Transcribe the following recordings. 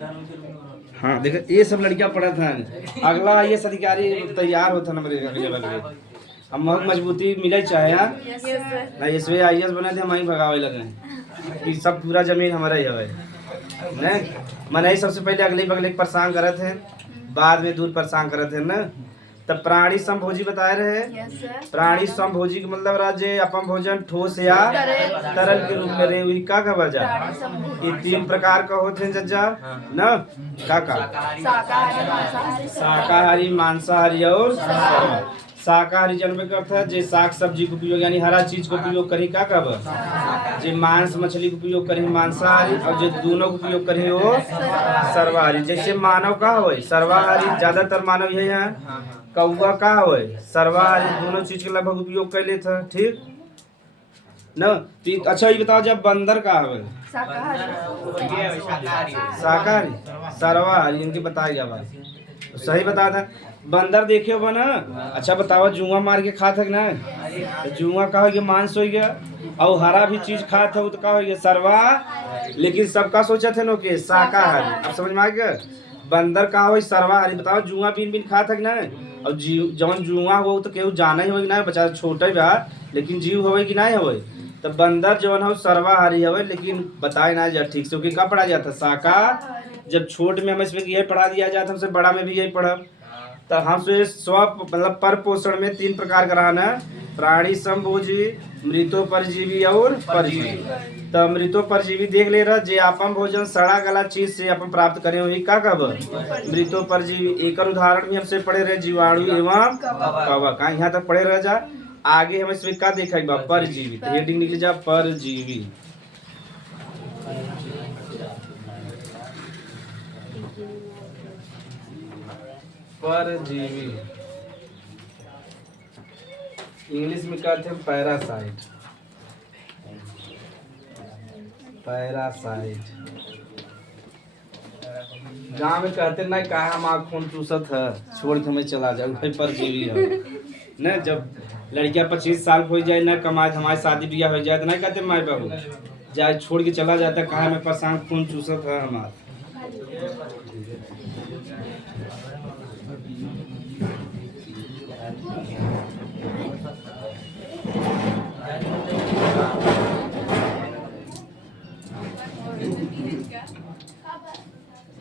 हाँ देखो ये सब लड़कियां पढ़त हैं, अगला आईएएस अधिकारी तैयार होता ना मेरे अगले बगले। हम बहुत मजबूती मिले चाहे ना इसमें आईएएस बने थे, हम ही भगावे लगे कि सब पूरा जमीन हमारा ही है नहीं। मैंने सबसे पहले अगले बगले परेशान करे थे, बाद में दूर परेशान करे थे ना। तब प्राणी समभोजी बताए रहे। प्राणी समभोजी का मतलब राज्य अपम भोजन ठोस या तरल के रूप में रहे का वजह। ये 3 प्रकार का होते हैं जज्जा न शाकाहारी, मांसाहारी और शाकाहारी जन्म का अर्थ है जे साग सब्जी का उपयोग यानी हरा चीज का उपयोग करी का कब जे मांस मछली का उपयोग करी मांसाहारी और जो दोनों का उपयोग करी वो सर्वाहारी। जैसे मानव का हो सर्वाहारी, ज्यादातर मानव यही है। कौआ का हो सर्वाहारी, दोनों चीज के लगभग उपयोग कर लेते हैं ठीक न। अच्छा ये बताओ जब बंदर का हो शाकाहारी सर्वाहारी इनके बताएगा भाई सही बता था। बंदर देखे हो ना। अच्छा बताओ जुआ मार के खाता है ना, तो जुआ का हो गया मांस हो गया, और हरा भी चीज खाता हो तो का हो गया सर्वा। लेकिन सबका सोचा थे लोग के शाकाहारी। अब समझ में आ गया बंदर का हो सर्वाहारी। बताओ जुआ बीन बीन खाता है ना, और जीव जवन जुआ हो तो केहू जाना ही हो ना, बचा छोटे बा लेकिन जीव हो कि नहीं हो। तो बंदर जवन हो सर्वाहारी हो, लेकिन बताए ना जा ठीक से क्योंकि कब पढ़ा जाता शाकाहार। जब छोट में हमें इसमें यही पढ़ा दिया जाता, हमसे बड़ा में भी यही पढ़ा। तो हमसे स्व मतलब पर पोषण में 3 प्रकार का रहना है, प्राणी समभोजी, मृतो परजीवी और परजीवी। तो मृतो परजीवी देख ले रहा जे अपन भोजन सड़ा गला चीज से अपन प्राप्त करे हुई का कब मृतो परजीवी। एक उदाहरण भी हमसे पढ़े रहे जीवाणु एवं कवक। यहाँ तक पढ़े रह जा, आगे हमें इसमें क्या देखा एक परजीवी। तो हेडिंग निकल जा परजीवी। परजीवी इंग्लिश में कहते हैं पैरासाइट। पैरासाइट गाँव में कहते ना कहा हम आग खून चूसत है छोड़ के हमें चला जाए भाई परजीवी है न। जब लड़कियां 25 साल हो जाए ना कमाए हमारी शादी ब्याह हो जाए तो नहीं कहते माई बाबू जाए छोड़ के चला जाता कहा हमें परेशान खून चूसत है हमारा।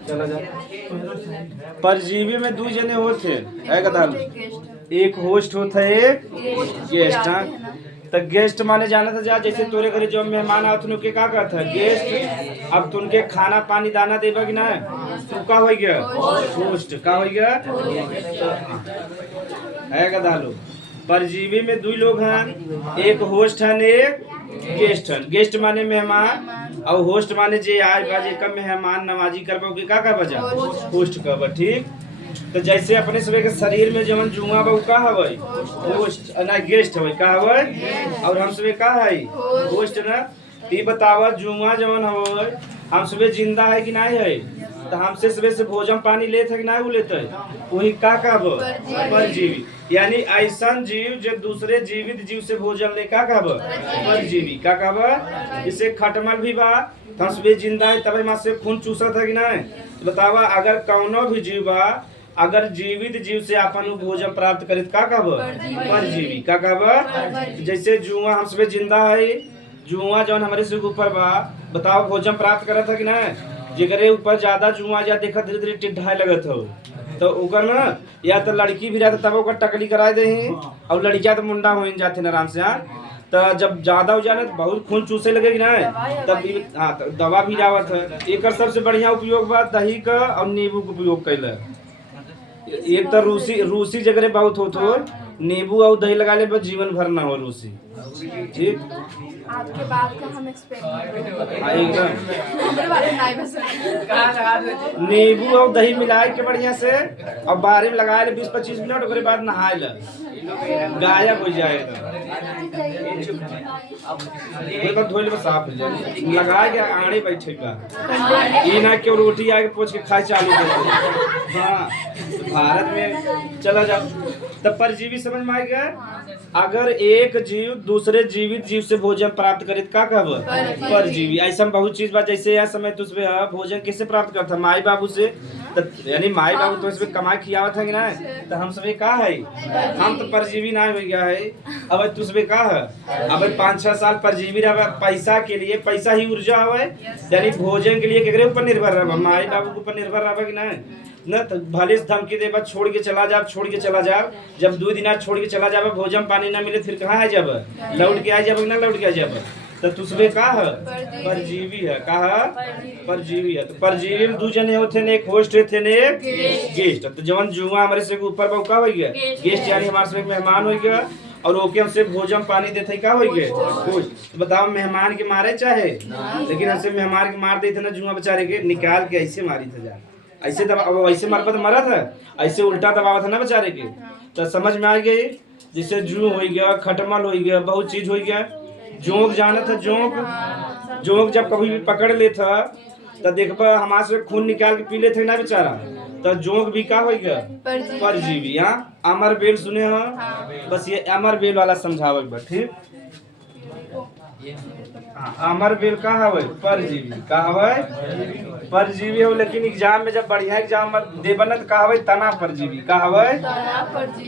चला जा परजीवी में 2 जने होते एक होस्ट होता है एक गेस्ट। हाँ तो गेस्ट माने जाना था जा जैसे तोरे घरे जो मेहमान आते उनके का कहता है गेस्ट। अब तुमके खाना पानी दाना देबा कि ना तू का हो गया होस्ट का हो गया है का दालो। परजीवी में 2 लोग हैं, एक होस्ट है एक गेस्ट है। गेस्ट माने मेहमान और होस्ट माने जे आए बाजे का मेहमान नवाजी करबो के का बजा होस्ट का ठीक। तो जैसे अपने सब के शरीर में जवन जुआ बा का हवे होस्ट ना गेस्ट हवे का हवे और हम सब का है होस्ट ना। ई बतावा जुआ जवन हवे हम सब जिंदा है कि नहीं है, तो हमसे सबे से भोजन पानी लेते कि नहीं लेते वही का परजीवी। यानी ऐसा जीव जो दूसरे जीवित जीव से भोजन ले का परजीवी का इसे खटमल भी बा हम सब जिंदा है तब मां से खून चूसत है कि नहीं। तो बतावा अगर कौनो भी जीव बा अगर जीवित जीव से अपन भोजन प्राप्त करे का परजीवी का जैसे जुआ हम सब जिंदा है जुआ जौन हमारे से ऊपर बा बताओ भोजन प्राप्त करत है कि नहीं। जेकरे ऊपर ज्यादा जुआ जा देखा धीरे धीरे टिड्ढा लगत हो तो ओकर ना या तो लड़की भी रहता तब ओकर टकली करा दे और लड़कियां तो मुंडा हो जाते आराम से। हाँ तो जब ज्यादा हो जाए बहुत खून चूसे लगे कि नहीं तब हाँ तो दवा भी लावत है। एक सबसे बढ़िया उपयोग बा दही का और नींबू का उपयोग कैले। एक तो रूसी जगह बहुत हो नींबू और दही लगा ले बस जीवन भर ना हो रूसी ठीक। आपके बात का हम नींबू और दही मिलाए के बढ़िया से और बारे में लगा ले 20-25 मिनट उसके बाद नहाए ले गायब हो जाएगा। धोले बस साफ हो जाए लगा के आड़े बैठेगा ये ना क्यों रोटी आके पोछ के खाए चालू कर। हाँ भारत में चला जाओ तब परजीवी समझ में आ गया। अगर एक जीव दूसरे जीवित जीव से भोजन प्राप्त करे तो का कहब परजीवी। ऐसा बहुत चीज बा, जैसे यह समय तुझे भोजन कैसे प्राप्त करता माई बाबू से, यानी माई बाबू तो इसमें कमाई खियावत है कि ना, तो हम सब का है, हम तो परजीवी ना हो गया है। अब तुझे का है, अब 5-6 साल परजीवी रहा, पैसा के लिए, पैसा ही ऊर्जा हवे, यानी भोजन के लिए केकरे ऊपर निर्भर रहा, माई बाबू के ऊपर निर्भर रहा कि ना न, तो भले से धमकी देबा छोड़ के चला जा, छोड़ के चला जा, जब 2 दिन छोड़ के चला जाबा, भोजन पानी ना मिले फिर कहाँ आ जाब, लौट के आ जाब ना लौट के आ जाब, तो तुझे का है परजीवी है, का है परजीवी है। तो परजीवी में 2 जने होते ने, एक होस्ट होते ने एक गेस्ट। तो जवन जुआ हमारे से ऊपर बहु का हो गया गेस्ट, यानी हमारे से मेहमान हो गया, और ओके हमसे भोजन पानी देते का हो गए खुश। तो बताओ मेहमान के मारे चाहे, लेकिन हमसे मेहमान के मार देते ना जुआ बेचारे के निकाल के ऐसे मारी थे जा, ऐसे दबा, ऐसे मारपत मरा था, ऐसे उल्टा दबावा था ना बेचारे के। तो समझ में आ गई, जैसे जू हो गया, खटमल हो गया, बहुत चीज हो गया। जोंक जाना था, जोंक जब कभी भी पकड़ ले था तो देखबा हमारे से खून निकाल के पी ले थे ना बेचारा, तो जोंक भी का हो गया परजीवी। यहाँ अमर बेल सुने हो, बस ये अमर बेल वाला समझावे बा, ठीक। अमर बेल का हवे परजीवी, का हवे परजीवी हो, लेकिन एग्जाम में जब बढ़िया एग्जाम देबा न तो का हवे तना परजीवी, का हवे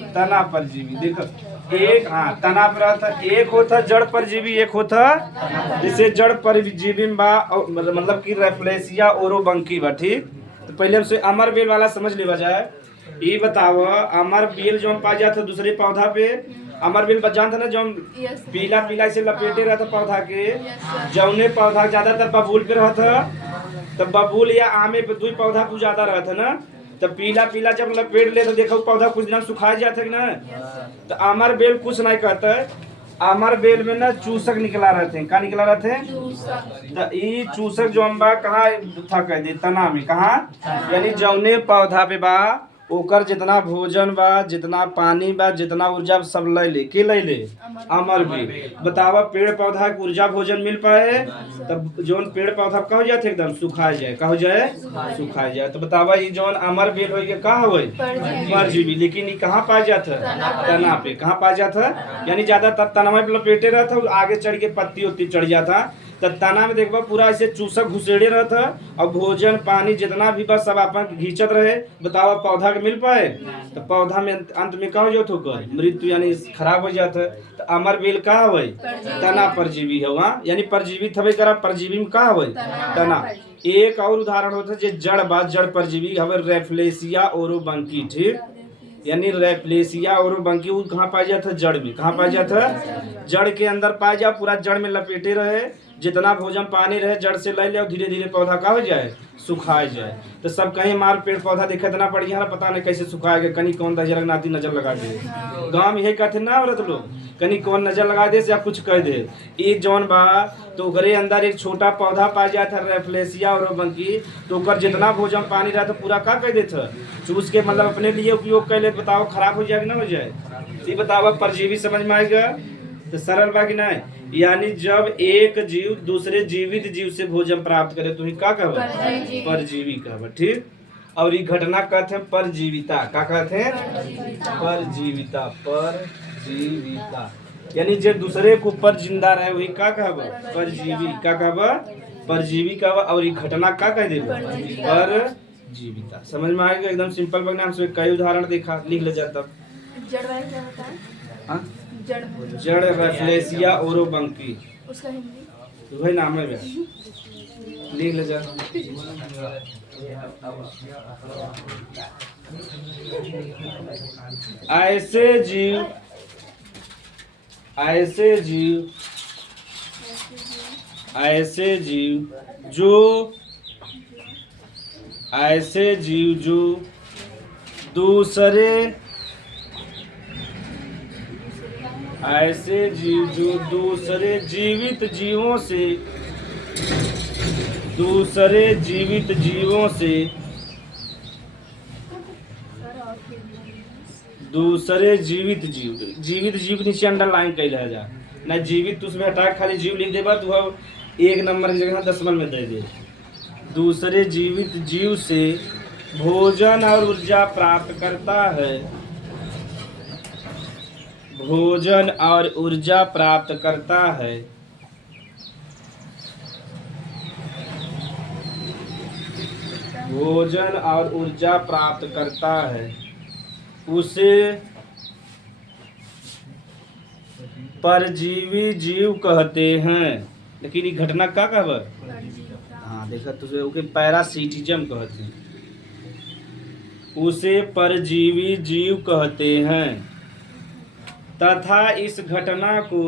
तना परजीवी। देखो एक, हाँ तना पर एक होता जड़ परजीवी, एक होता जैसे जड़ परजीवी बा, मतलब कि रेफ्लेसिया ओरोबंकी बा, ठीक। तो पहले हमसे अमर बेल वाला समझ लेवा जाए। ये बताओ अमर बेल जो हम पा जाते दूसरे पौधा पे, अमर बेल बजान था ना जो पीला पीला से लपेटे रहता पौधा के, जौने पौधा ज्यादातर बबूल पे रहता, तो बबूल या आमे पे 2 पौधा पे ज्यादा रहता ना, तो पीला पीला जब लपेट ले तो देखो पौधा कुछ दिन सुखा जाता है ना। तो अमर बेल कुछ नहीं कहता है, अमर बेल में ना चूसक निकला रहते हैं, का निकला रहते हैं, तो ये चूसक जो हम बा कहाँ था कह दे तना में, कहाँ, यानी जौने पौधा पे बा ओकर जितना भोजन बा, जितना पानी बा, जितना ऊर्जा सब ले ले के ले ले अमर बेल। बतावा पेड़ पौधा के ऊर्जा भोजन मिल पाए, तब जोन पेड़ पौधा का हो जाते एकदम सुखा जाए, का हो जाए सुखा जाए। तो बतावा ये जोन अमर बेल हो का हो परजीवी, लेकिन ये कहाँ पाया जाता तना पे, कहाँ पाया जाता, यानी ज्यादातर तना पे लपेटे रहता, आगे चढ़ के पत्ती उत्ती चढ़ जाता, तो तना में देखबा पूरा ऐसे चूसक घुसेड़े रहता, और भोजन पानी जितना भी बस सब अपन घींचत रहे। बताओ पौधा के मिल पाए, तो पौधा में अंत में का हो जाता होकर मृत्यु, यानी खराब हो जाता है। तो अमर बेल का हवे तना परजीवी है, वहाँ यानी परजीवी हवे करा, परजीवी में का हवे तना। एक और उदाहरण होता है जड़ बा, जड़ परजीवी हवे रेफ्लेसिया ओरोबंकी, ठीक, यानी रेफ्लेसिया ओरोबंकी वो कहाँ पाया जाता है जड़ में, कहाँ पाया जाता है जड़ के अंदर पाया जा, पूरा जड़ में लपेटे रहे, जितना भोजन पानी रहे जड़ से ले ले, और धीरे धीरे पौधा का हो जाए सुखाए जाए। तो सब कहीं मार पेड़ पौधा देखे इतना बढ़िया ना, पता नहीं कैसे सुखाएगा, कहीं कौन दजरक नाती नजर लगा दे, गाँव में यही कहते ना औरत लोग, कहीं कौन नजर लगा दे या कुछ कह दे। एक जौन बा तो घरे अंदर एक छोटा पौधा पाया जाता है रेफ्लेसिया ओरोबंकी, तो ओकर जितना भोजन पानी रहा तो पूरा का कह देता चूस के, मतलब अपने लिए उपयोग कर ले। बताओ खराब हो जाए कि ना हो जाए, ये बताओ परजीवी समझ में आएगा, तो सरल बा कि नहीं। यानी जब एक जीव दूसरे जीवित जीव से भोजन प्राप्त करे तो ही का कहबा परजीवी कहबा, ठीक। और ये घटना कहते हैं परजीविता, का कहते हैं परजीविता, परजीविता, यानी जो दूसरे के ऊपर जिंदा रहे वही का कहबा परजीवी, का कहबा परजीवी कहबा। और ये घटना का कह देबा परजीविता। समझ में आएगा एकदम सिंपल बना, हमसे कई उदाहरण देखा, लिख ले जाता। जड़ वाला क्या होता है? जड़ रेफ्लेसिया ओरोबंकी, उसका हिंदी वही नाम है, लिख ले जा। ऐसे जीव जो दूसरे जीवित जीवों से दूसरे जीवित जीव नीचे अंडरलाइन कैल है जा ना, जीवित उसमें हटा खाली जीव लिख देबा तो 1 नंबर की जगह 10 में दे दे। दूसरे जीवित जीव से भोजन और ऊर्जा प्राप्त करता है, भोजन और ऊर्जा प्राप्त करता है। भोजन और ऊर्जा प्राप्त करता है, उसे परजीवी जीव कहते हैं। लेकिन ये घटना का कहब? हाँ देखा तुझे ओके पैरासिटिज्म कहते हैं, उसे परजीवी जीव कहते हैं। तथा इस घटना को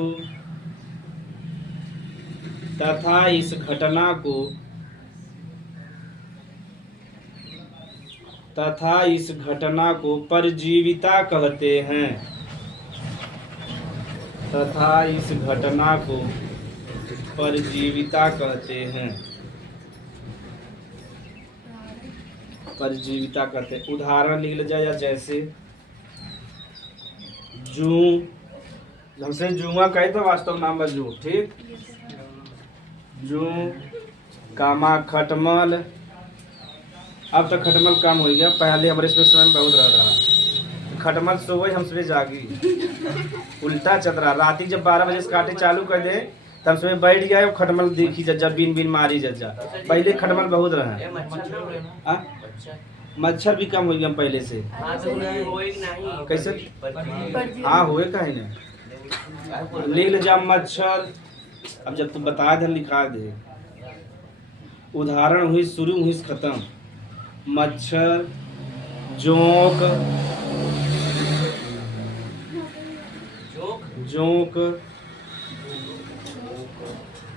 परजीविता कहते हैं। तथा इस घटना को परजीविता कहते हैं। परजीविता कहते हैं। उदाहरण लिख ले जाए, जैसे जू, हमसे जुआ कहे तो वास्तव नाम है जू, ठीक। जू, कामा, खटमल। अब तो खटमल कम हो गया, पहले हमारे समय में बहुत रहा। खटमल सोए हमसे जागी उल्टा चतरा, राती जब 12 बजे से काटे चालू कर दे तब सुबह बैठ गया खटमल देखी जा, बिन बिन मारी जा। पहले खटमल बहुत रहा, मच्छर भी कम हो गया पहले से। कैसे? हाँ हुए कहे ना, लिख जा मच्छर। अब जब तू बता दे लिखा दे, उदाहरण हुई शुरू हुई खत्म। मच्छर, जोंक,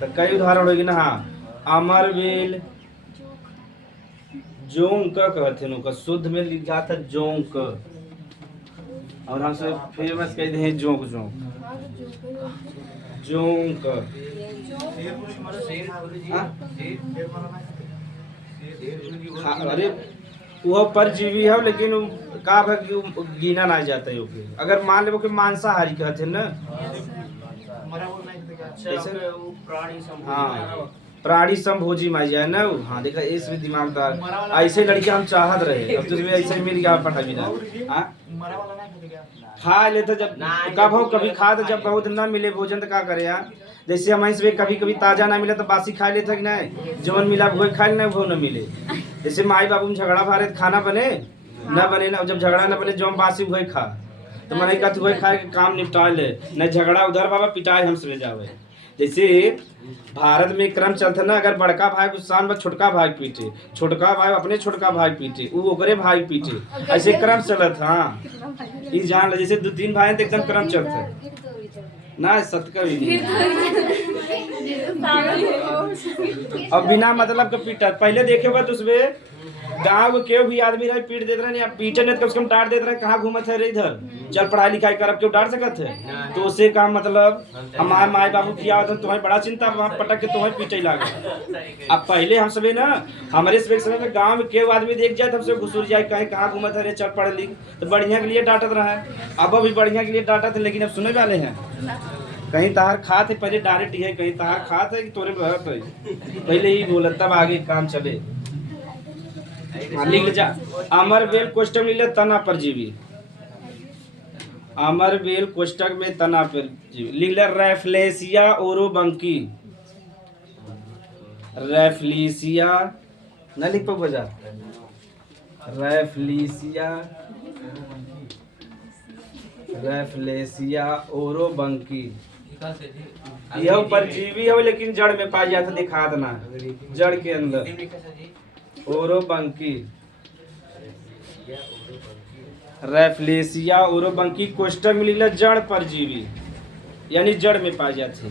तो कई उदाहरण होगी ना। हाँ, अमरवेल, जोंक कहते हैं, शुद्ध में लिख जाता जोंक, और हमसे फेमस कहते हैं जोंक। जोंक अरे वो परजीवी है, लेकिन का गिना ना जाता है। अगर मान ले कि मांसाहारी कहते हैं ना, हाँ प्राणी संभोजी माई जाए ना। हाँ देखा इसमें दिमागदार, ऐसे लड़के हम चाहत रहे, अब तुझे ऐसे मिल गया पढ़ा बिना। खा ले तो जब कभी खा तो जब बहुत ना मिले भोजन तो क्या करे यार। जैसे हम इसमें कभी ताजा ना मिले तो बासी खा लेते कि नहीं, जवन मिला वो खा लेना, वो न मिले। जैसे माई बाबू में झगड़ा भारे खाना बने ना बने ना, जब झगड़ा ना बने जो हम बासी वही खा, तो मैंने कहा वही खा के काम निपटा ले, न झगड़ा उधर बाबा पिटाई हमसे जावे। जैसे भारत में क्रम चलता ना, अगर बड़का भाई गुस्सान में छोटका भाई पीटे, छोटका भाई अपने छोटका भाई पीटे, वो ओकरे भाई पीटे, ऐसे क्रम चलत। हाँ ये जान ले, जैसे 2-3 भाई तो एकदम क्रम चलता ना, सत्य भी नहीं। अब बिना मतलब का पीटा, पहले देखे बा उसमें गाँव के भी आदमी रहे पीट देते रहे, पीटे नहीं तो उसको डांट देते रहे, कहाँ घूमत है रे इधर, चल पढ़ाई लिखाई कर, अब क्यों डांट सकते है। तो उससे का मतलब हमारे माए बाबू किया होता तुम्हें बड़ा चिंता, वहाँ पटक के तुम्हें पीटे लागे। अब पहले हम सब ना, हमारे समय में गाँव के आदमी देख जाए तो हमसे घुसूर जाए, कहीं कहाँ घूमत है रे, चल पढ़ लिख, तो बढ़िया के लिए डांटत रहे। अब भी बढ़िया के लिए डांटत, लेकिन अब सुने वाले हैं कहीं तार खाते पहले डायरेक्ट है, कहीं तार खाते कि तोरे बहत है, पहले ही बोला तब आगे काम चले। लिख जा, अमरवेल कोष्टक में लिख तना परजीवी, अमरवेल कोष्टक में तना परजीवी लिख ले। रैफ्लेसिया ओरोबंकी, रैफ्लेसिया न लिख पाओ बजा, रैफ्लेसिया ओरोबंकी, यह परजीवी है लेकिन जड़ में पाया जाता, दिखा देना जड़ के अंदर। ओरोबंकी, रैफ्लेसिया ओरोबंकी कोष्टक में लिखला जड़ परजीवी, यानी जड़ में पाई जाती।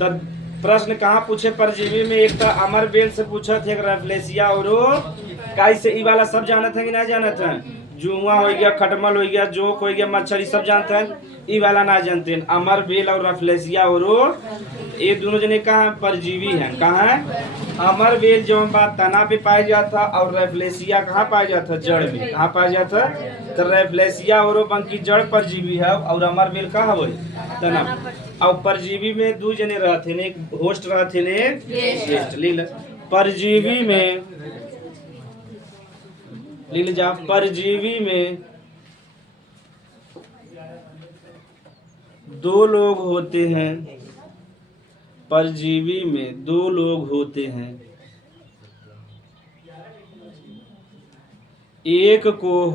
तब प्रश्न कहाँ पूछे परजीवी में, एक तो अमरवेल से पूछा थे, रैफ्लेसिया ओरो काई से, ई वाला सब जानत है कि ना जानत है। जुआ हो गया, खटमल हो गया, जोक हो गया, मच्छरी सब जानते हैं, ई वाला ना जानते हैं। अमरवेल और रैफ्लेसिया ओरो ये दोनों जने कहाँ परजीवी हैं, कहाँ है। अमरवेल जो बात तना पे पाया जाता, और रैफ्लेसिया कहाँ पाया जाता, जड़ में। कहाँ पाया जाता, तो रैफ्लेसिया ओरोबंकी जड़ परजीवी है, और अमरवेल कहाँ है, तना। और परजीवी में 2 जने रहते, एक होस्ट रहते, एक गेस्ट। लील परजीवी में लिख जा, परजीवी में दो लोग होते हैं, परजीवी में दो लोग होते हैं, एक को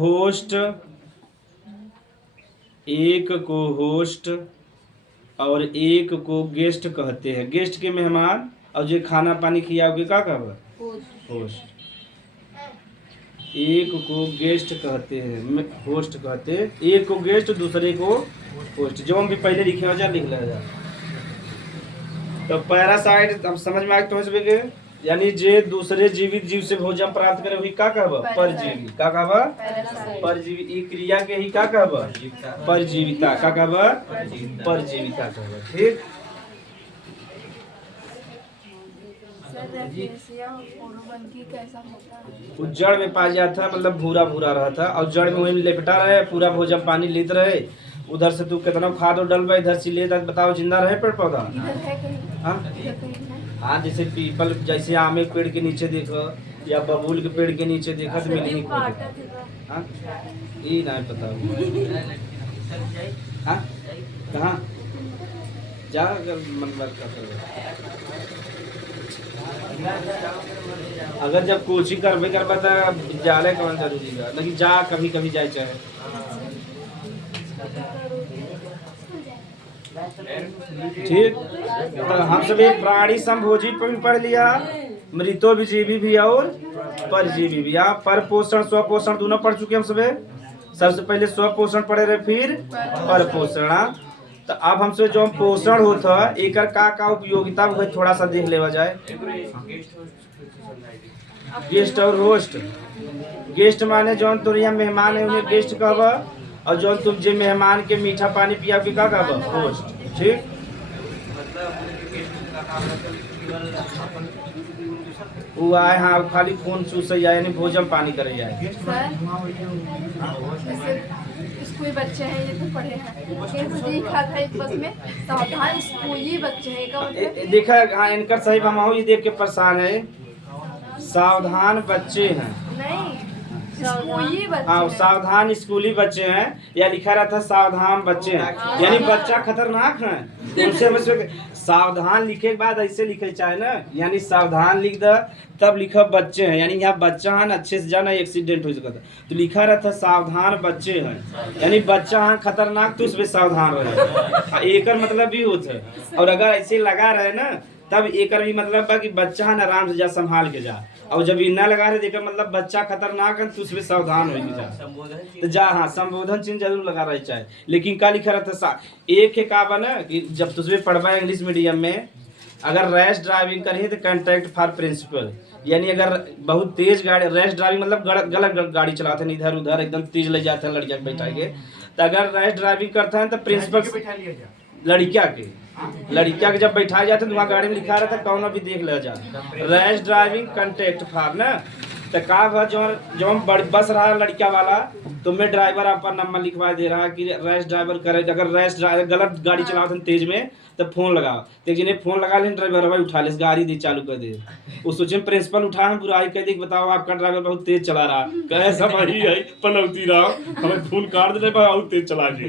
होस्ट और एक को गेस्ट कहते हैं। गेस्ट के मेहमान और जो खाना पानी खियाओगे क्या कहब? होस्ट। एक को गेस्ट कहते हैं, होस्ट कहते हैं। एक को गेस्ट, दूसरे को होस्ट। जो हम भी पहले लिखे हो जा लिख लिया जा। तो पैरासाइट अब समझ में आ तो सके, यानी जे दूसरे जीवित जीव से भोजन प्राप्त करे वही का कहब? परजीवी। का कहब? परजीवी। ई क्रिया के ही का कहब? परजीविता। का कहब? परजीविता कहब। ठीक। कैसा होता है? वो जड़ में पाया जाता है, मतलब भूरा भूरा रहता है और जड़ में वही लेपटा रहे, पूरा भोजन पानी लेते रहे। उधर से तू कितना खाद डलवा, इधर से ले तक बताओ जिंदा रहे पेड़ पौधा? इधर है कहीं? हाँ इधर कहीं है? हाँ, जैसे पीपल, जैसे आम के पेड़ के नीचे देखो या बबूल के पेड़ के नीचे देखा तो मिलनी को। हाँ ये नहीं पता। हाँ कहाँ जा मन अगर जब कोचिंग करबे करबा तो विद्यालय कौन जरूरी है, लेकिन जा कभी कभी जाए चाहे। ठीक। तो हम सब एक प्राणी संभोजी पर भी पढ़ लिया, मृतो विजीवी भी और परजीवी भी। यहाँ पर पोषण स्वपोषण दोनों पढ़ चुके हम सब। सबसे पहले स्वपोषण पढ़े रहे, फिर पर पोषण। तो अब हमसे जो पोषण होता है एक का उपयोगिता थोड़ा सा देख लेवा जाए। गेस्ट और होस्ट। गेस्ट माने जो तुम यहाँ मेहमान है उन्हें गेस्ट कहब, और जो तुम जे मेहमान के मीठा पानी पिया के का कहब? होस्ट। ठीक। वो आए हाँ खाली फोन चूस जाए, यानी भोजन पानी करे जाए। स्कूली बच्चे हैं, ये तो पढ़े हैं। देखा था एक बस में सावधान स्कूली बच्चे हैं का मतलब? देखा हाँ, इनका सही हम ये देख के परेशान है। सावधान बच्चे हैं, नहीं स्कूली बच्चे। हाँ सावधान स्कूली बच्चे हैं, या लिखा रहता है सावधान बच्चे हैं, यानी बच्चा खतरनाक है। उनसे सावधान लिखे के बाद ऐसे लिखे चाहे ना, यानी सावधान लिख द तब लिखा बच्चे हैं, यानी यहाँ बच्चा है अच्छे से जाना एक्सीडेंट हो सकता है तो लिखा रहता है सावधान बच्चे हैं, यानी बच्चा है खतरनाक तो उसमें सावधान रहे। एक मतलब भी होता है। और अगर ऐसे लगा रहे ना तब एक भी मतलब बा कि बच्चा है आराम से जा संभाल के जा, और जब इन्ना लगा रहे देखा मतलब बच्चा खतरनाक है तो उसमें सावधान हो जा। तो जा हाँ संबोधन चिन्ह जरूर लगा रही चाहे, लेकिन क्या लिखा रहता है एक है का बना कि जब तुझमें पढ़वा इंग्लिश मीडियम में अगर रैश ड्राइविंग करिए तो कॉन्टैक्ट फॉर प्रिंसिपल, यानी अगर बहुत तेज गाड़ी, रैश ड्राइविंग मतलब गलत गाड़ी चलाते हैं इधर उधर एकदम तेज ले जाते हैं लड़किया के बैठा के, तो अगर रैश ड्राइविंग करते हैं तो प्रिंसिपल लड़किया के जब बैठा जाते हैं तो वहाँ गाड़ी में लिखा रहता है कौन भी देख ले जा रैश ड्राइविंग कॉन्टैक्ट फॉर ना। तो का जो बस रहा लड़किया वाला तो मैं ड्राइवर आपका नंबर लिखवा दे रहा कि रैश ड्राइवर करे, अगर रैश ड्राइवर गलत गाड़ी चलाते हैं तेज में तो फोन लगाओ, तो जिन्हें फोन लगा लें ड्राइवर भाई उठा ले गाड़ी दे चालू कर दे। उस सोचे प्रिंसिपल उठा बुराई कह दे बताओ आपका ड्राइवर बहुत तेज चला रहा, कहे सब वही है पनौती रहा हमें फोन काट दे बहुत तेज चला के।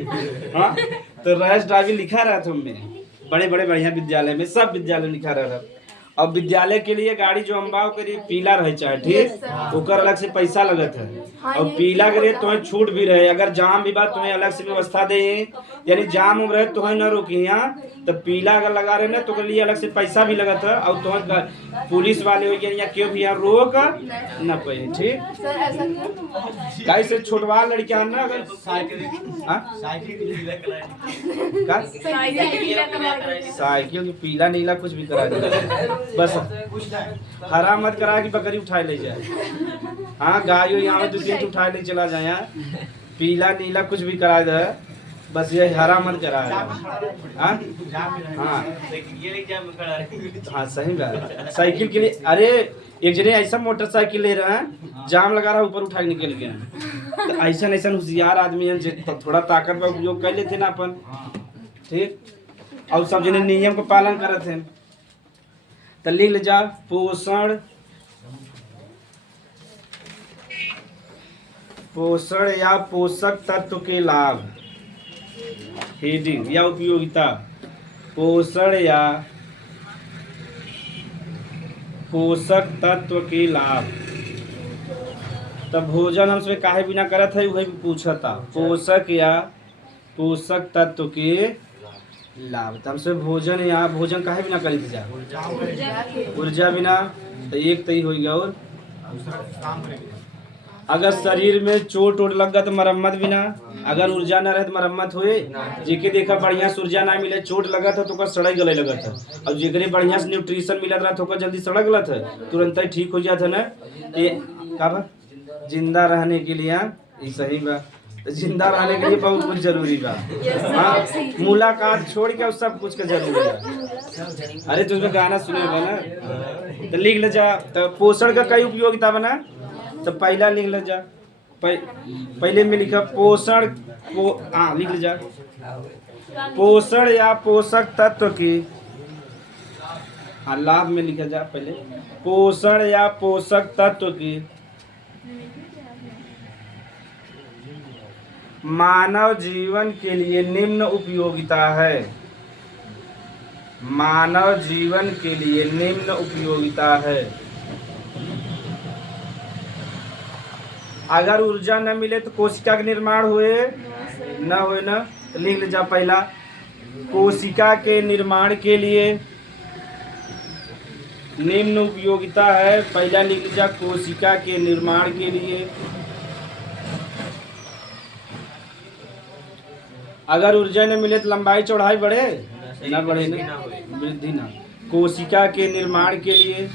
हाँ तो रैश ड्राइविंग लिखा रहा था उनमें बड़े बड़े बढ़िया विद्यालय में, सब विद्यालय में लिखा रहा। अब विद्यालय के लिए गाड़ी जो अम्बाओ के लिए पीला रहे चाहे ठीक ओकर अलग से पैसा लगत है, और पीला के लिए तुम्हें छूट भी रहे, अगर जाम भी बात तुम्हें अलग से व्यवस्था दे, यानी जाम उम रहे तुम्हें न रोकी यहाँ, तो पीला अगर लगा रहे ना तो के लिए अलग से पैसा भी लगत है, और तुम्हें पुलिस वाले हो या क्यों भी यहाँ रोक न पाए। ठीक काहे से छोटवा लड़कियां ना अगर साइकिल की पीला नीला कुछ भी करा दे, बस हरा मत करा कि बकरी उठाए ले जाए। हाँ गाय यहाँ में 2-3 उठा ले चला जाए, यहाँ पीला नीला कुछ भी करा दे, बस ये हरा मत करा है। हाँ हाँ सही बात। साइकिल के लिए अरे एक जने ऐसा मोटरसाइकिल ले रहे हैं जाम लगा रहा ऊपर उठा निकल गया, तो ऐसा ऐसा होशियार आदमी है थोड़ा ताकत का उपयोग कर लेते ना अपन। ठीक और सब जने नियम का पालन करते हैं। तो लिख ले जा पोषण या पोषक तत्व के लाभ। हेडिंग या उपयोगिता, पोषण या पोषक तत्व के लाभ। तब भोजन हमसे काहे बिना करत है वही पूछता, पोषक या पोषक तत्व के लाभ। तो हमसे भोजन या भोजन काहे बिना करी जा, ऊर्जा बिना। तो एक तई हो गया। और अगर शरीर में चोट वोट लग गया तो मरम्मत बिना, अगर ऊर्जा न रहे तो मरम्मत हुए। जेके देखा बढ़िया से ऊर्जा ना मिले, चोट लगा था तो ओकर सड़क गले लगा था, और जेकरे बढ़िया से न्यूट्रिशन मिलत रहा तो ओकर जल्दी सड़क गलत है, तुरंत ही ठीक हो जाता ना। ये का बा जिंदा रहने के लिए ये सही बा। तो जिंदा रहने के लिए बहुत कुछ जरूरी बा। हाँ, मुलाकात छोड़ के सब कुछ का जरूरी है। अरे तुझमें गाना सुने बा ना, तो लिख ले जा। तो पोषण का कई उपयोगिता बना, तो पहला लिख ले जा। पहले में लिखा पोषण लिख ले जा। पोषण या पोषक तत्व की लाभ में लिखा जा। पहले पोषण या पोषक तत्व की मानव जीवन के लिए निम्न उपयोगिता है। मानव जीवन के लिए निम्न उपयोगिता है। अगर ऊर्जा न मिले तो कोशिका का निर्माण हुए न हुए न। तो लिख ले जा। पहला कोशिका के निर्माण के लिए निम्न उपयोगिता है। पहला लिख ले जा, कोशिका के निर्माण के लिए। अगर ऊर्जा न मिले तो लंबाई चौड़ाई बढ़े ना, बढ़े ना, वृद्धि ना। कोशिका के निर्माण के लिए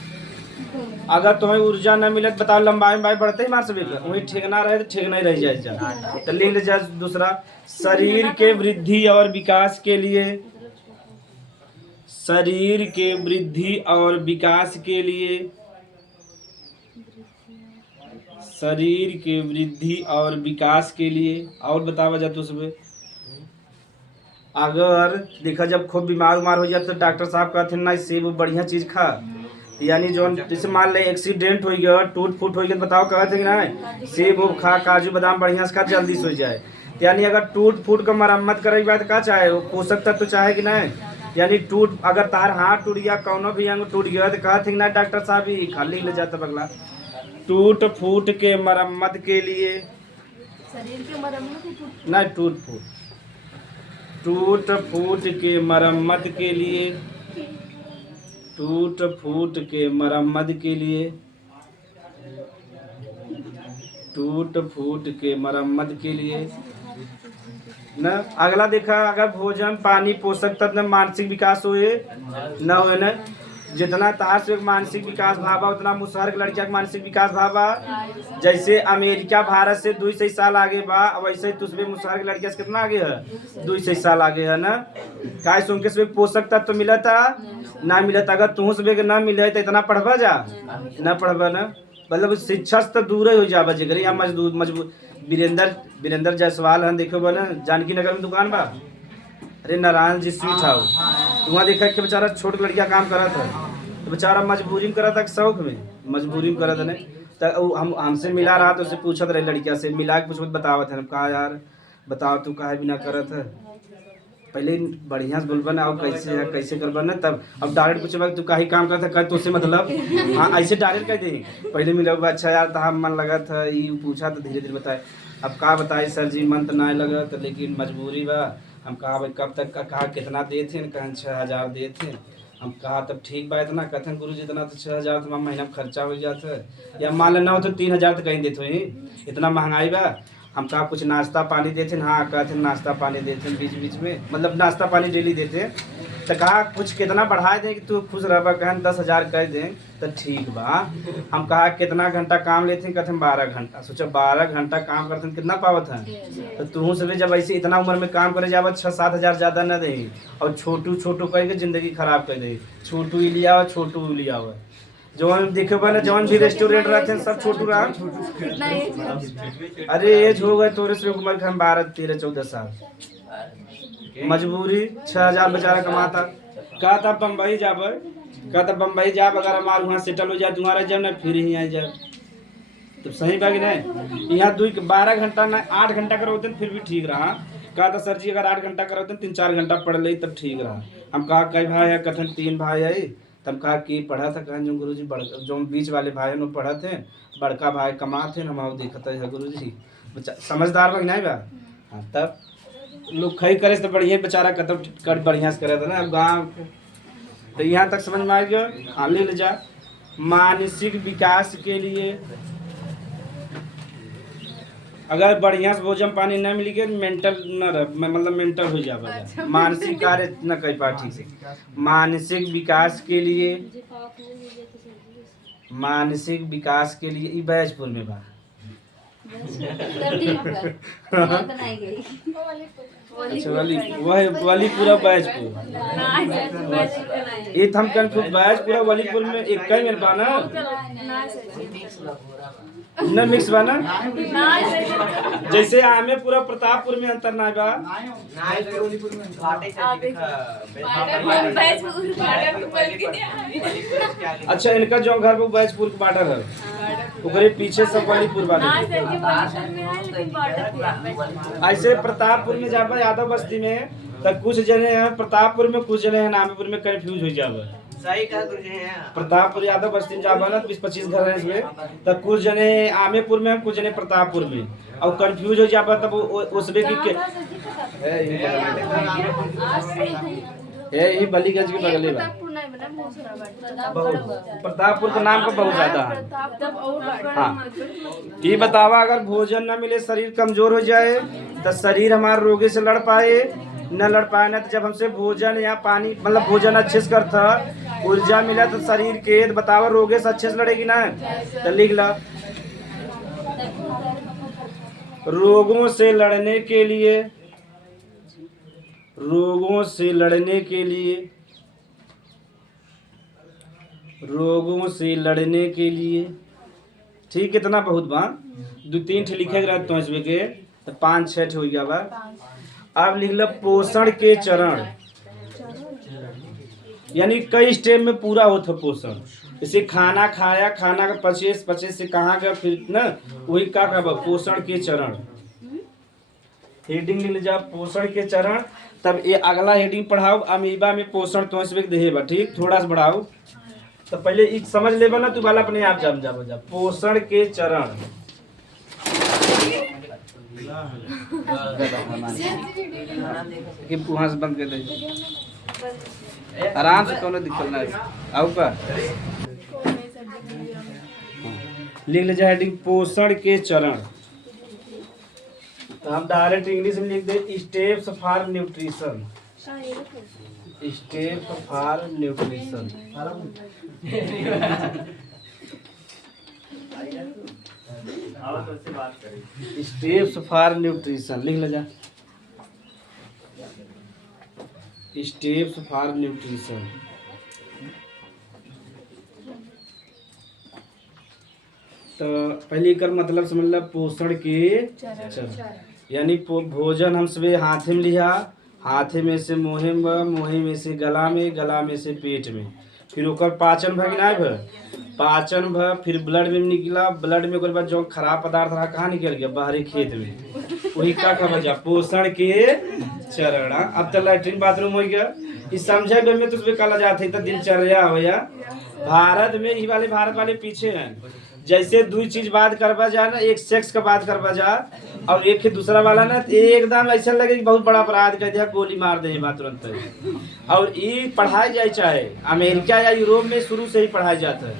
अगर तुम्हें ऊर्जा न मिले तो बताओ लंबाई बढ़ते ही मार सके, वही ठेकना रहे तो ठेकना ही रह जाए। तो लिख ले जा दूसरा, शरीर के वृद्धि और विकास के लिए। शरीर के वृद्धि और विकास के लिए। शरीर के वृद्धि और विकास के लिए। और बतावा जा तुझमें अगर देखा जब खूब बीमार हो जाता तो डॉक्टर साहब कहते ना सेब बढ़िया चीज खा। यानी जो जैसे मान ले एक्सीडेंट हो गया, टूट फूट हो गया, बताओ कहते कि ना सेब उब खा, काजू बादाम बढ़िया से खा, जल्दी सो जाए। यानी अगर टूट फूट का मरम्मत करे बात का चाहे वो पोषक तत्व तो चाहे कि नहीं। यानी टूट अगर तार हाथ टूट गया, कौनो भी अंग टूट गया तो कहते कि ना डॉक्टर साहब ही खाली ले जाता बगला। टूट फूट के मरम्मत के लिए, शरीर के मरम्मत ना टूट फूट के मरम्मत के लिए। टूट फूट के मरम्मत के लिए। टूट फूट के मरम्मत के लिए न। अगला देखा, अगर भोजन पानी पोषक तत्व मानसिक विकास हुए न हुए न। जितना तार से मानसिक विकास भावा उतना मुसहर के लड़किया का मानसिक विकास भावा। जैसे अमेरिका भारत से 200 साल आगे बा, वैसे तुझे मुसहर के लड़किया से कितना आगे है, 200 साल आगे है ना। काय सुनके से पोषक तत्व तो मिला था ना मिला था। अगर तुह से ना मिले तो इतना पढ़वा जा ना पढ़वा ना, मतलब शिक्षा से तो दूर ही हो जावा। जगह यहाँ मजबूर वीरेंद्र जायसवाल है, देखो बा ना जानकी नगर में दुकान बा। अरे नारायण जी स्वीट हाउस, वहाँ देखा कि बेचारा छोट लड़किया काम करा था, तो बेचारा मजबूरी में करा था, शौक में मजबूरी में करा था। नहीं तो हमसे मिला रहा तो उससे पूछत रहे लड़किया से, मिला के पूछत बतावत है। कहा यार बताओ तू काहे बिना करत है, पहले बढ़िया से बोलबा ना, और कैसे है कैसे करबा ना। तब अब डायरेक्ट पूछबा तू काहे काम करता कह तो से मतलब हाँ ऐसे डायरेक्ट कह दे। पहले मिला अच्छा यार तो मन लगा था, ये पूछा तो धीरे धीरे बताए। अब का बताए सर जी मन तो ना लगा तो, लेकिन मजबूरी बा। हम कहा भाई कब तक का कहा कितना दे थे, कहें 6000 दे थे। हम कहा तब ठीक बा इतना, कथन गुरु जी इतना तो 6000 तो महीना में खर्चा हो जाता है, या मान लेना हो तो 3000 तो कहीं देते ही, इतना महंगाई बा। हम कहा कुछ नाश्ता पानी देते, हाँ कहते नाश्ता पानी देते बीच बीच में, मतलब नाश्ता पानी डेली देते। तो कहा कुछ कितना बढ़ा दें कि तू खुश रह, कहन 10,000 कह दें तो ठीक बा। हम कहा कितना घंटा काम लेते, कहते 12 घंटा। सोचा 12 घंटा काम करते कितना पावत है। तो तू सब जब ऐसे इतना उम्र में काम करे जावा 6-7 हज़ार ज़्यादा न दे, और छोटू छोटू कह के जिंदगी खराब कर दे। छोटू ही लिया छोटू लिया हुआ जौन देखे बा ना, जौन भी रेस्टोरेंट रहते हैं सब छोटू रहा। अरे एज हो गए तोरे से उम्र हम 12, 13, 14 साल। मजबूरी 6000 बेचारा कमाता। कहा था बम्बई जाब, कहा था बम्बई जाब, अगर हमारे वहाँ सेटल हो जाए तुम्हारा जब ना फिर ही आ जाए तो सही बात नहीं। यहाँ 12 घंटा ना 8 घंटा कर होते फिर भी ठीक रहा, कहा था सर जी अगर 8 घंटा करते 3-4 घंटा पढ़ ली तब ठीक रहा। हम कहा कई भाई है, कथन 3 भाई है। तब कहा कि पढ़ा था, कहा जो गुरुजी बड़का जो बीच वाले भाई हैं वो पढ़ा थे, बड़का भाई कमा थे, हम और देखते है गुरुजी बच्चा समझदार बन नहीं बा। हाँ तब लोग खई करे तो बढ़िया बेचारा कतब कर बढ़िया से करे था ना। अब गाँव तो यहाँ तक समझ में आ गया। हाँ ले जा। मानसिक विकास के लिए अगर बढ़िया से भोजन पानी न मिली के मेंटल न रह मतलब मेंटल हो जाए। अच्छा। मानसिक कार्य न कर पा ठीक से। मानसिक विकास के लिए ई बैजपुर में बा। अच्छा वाली पूरा बैजपुर ये हम कंफ्यूज बैजपुरा वालीपुर में एक कई में बा ना न मिक्स बा ना। जैसे आमे पूरा प्रतापपुर में अंतर ना बा। अच्छा इनका जो घर पे बैजपुर के बॉर्डर है ओकरे पीछे सब वालीपुर बा। ऐसे प्रतापपुर में जाबा यादव बस्ती में तो कुछ जने हैं प्रतापपुर में, कुछ जने हैं नामेपुर में, कंफ्यूज हो जाबा। सही कहा तुझे हैं। प्रतापपुर यादव बस्ती में जाबा ना 20-25 घर हैं इसमें, तो कुछ जने आमेपुर में, कुछ जने प्रतापपुर में, और कंफ्यूज हो जाबा तब उसमें की ये बलीगंज के बगले में प्रतापपुर का नाम का बहुत ज्यादा है। हाँ ये बतावा अगर भोजन न मिले शरीर कमजोर हो जाए तो शरीर हमारे रोगे से लड़ पाए, न लड़ पाए ना तो जब हमसे भोजन या पानी मतलब भोजन अच्छे से करता ऊर्जा मिला तो शरीर के बतावा रोगे से अच्छे से लड़ेगी ना। तो लिख ला रोगों से लड़ने के लिए ठीक इतना बहुत बा। 2-3 ठे लिखे रहते हैं इसमें के तो 5-6 हो गया बा। अब लिख लो पोषण के चरण, यानी कई स्टेप में पूरा होता पोषण। जैसे खाना खाया, खाना का पचे से कहाँ गया फिर ना वही का पोषण के चरण। हेडिंग ले जा पोषण के चरण। तब ये अगला हेडिंग पढ़ाओ अमीबा में पोषण तो इसमें देहेबा। ठीक थोड़ा सा बढ़ाओ तो पहले एक समझ लेबा ना तू वाला अपने आप जा पोषण के चरण। कि वहां से बंद कर दे आराम से कोनो दिक्कत ना है। आओ का लिख ले जा हेडिंग पोषण के चरण। तो हम डायरेक्ट इंग्लिश में लिख दे steps for nutrition. Step for nutrition. Steps for nutrition लिख ले जा स्टेप्स फॉर न्यूट्रिशन। तो पहले कर मतलब समझ ला पोषण के चरण, यानी भोजन हम सब हाथे में लिया, हाथे में से मुँहे में से गला में से पेट में, फिर ओकर पाचन भगिना पाचन फिर ब्लड में निकला, ब्लड में बाद जो खराब पदार्थ रहा कहाँ निकल गया बाहरी खेत में, वही का बचा पोषण के चरण। अब तो लैट्रिन बाथरूम हो गया इस समझे में तो कला जाते तो दिनचर्या हो या भारत में ही वाले भारत वाले पीछे हैं। जैसे 2 चीज बात करवा जाए ना, एक सेक्स का बात करवा जा और एक दूसरा वाला ना एकदम ऐसा लगे कि बहुत बड़ा अपराध कर दिया, गोली मार दे बात तुरंत। और ये पढ़ाई जाए चाहे अमेरिका या यूरोप में शुरू से ही पढ़ाई जाता है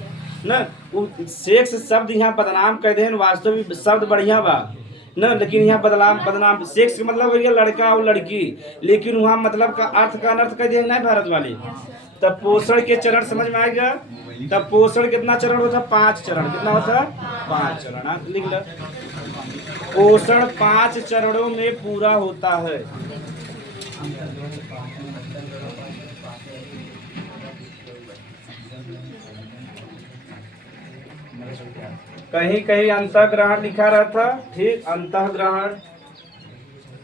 ना। वो सेक्स शब्द यहाँ बदनाम कर दे, वास्तव में शब्द बढ़िया बा ना, लेकिन यहाँ बदनाम सेक्स का मतलब हो गया लड़का और लड़की, लेकिन वहाँ मतलब का अर्थ का अनर्थ कर दिया ना भारत वाले। तब पोषण के चरण समझ में आएगा। तब पोषण कितना चरण होता? 5 चरण। कितना होता? 5 चरण। लिख लो पोषण 5 चरणों में पूरा होता है। कहीं कहीं अंतःग्रहण लिखा रहता, ठीक, अंतःग्रहण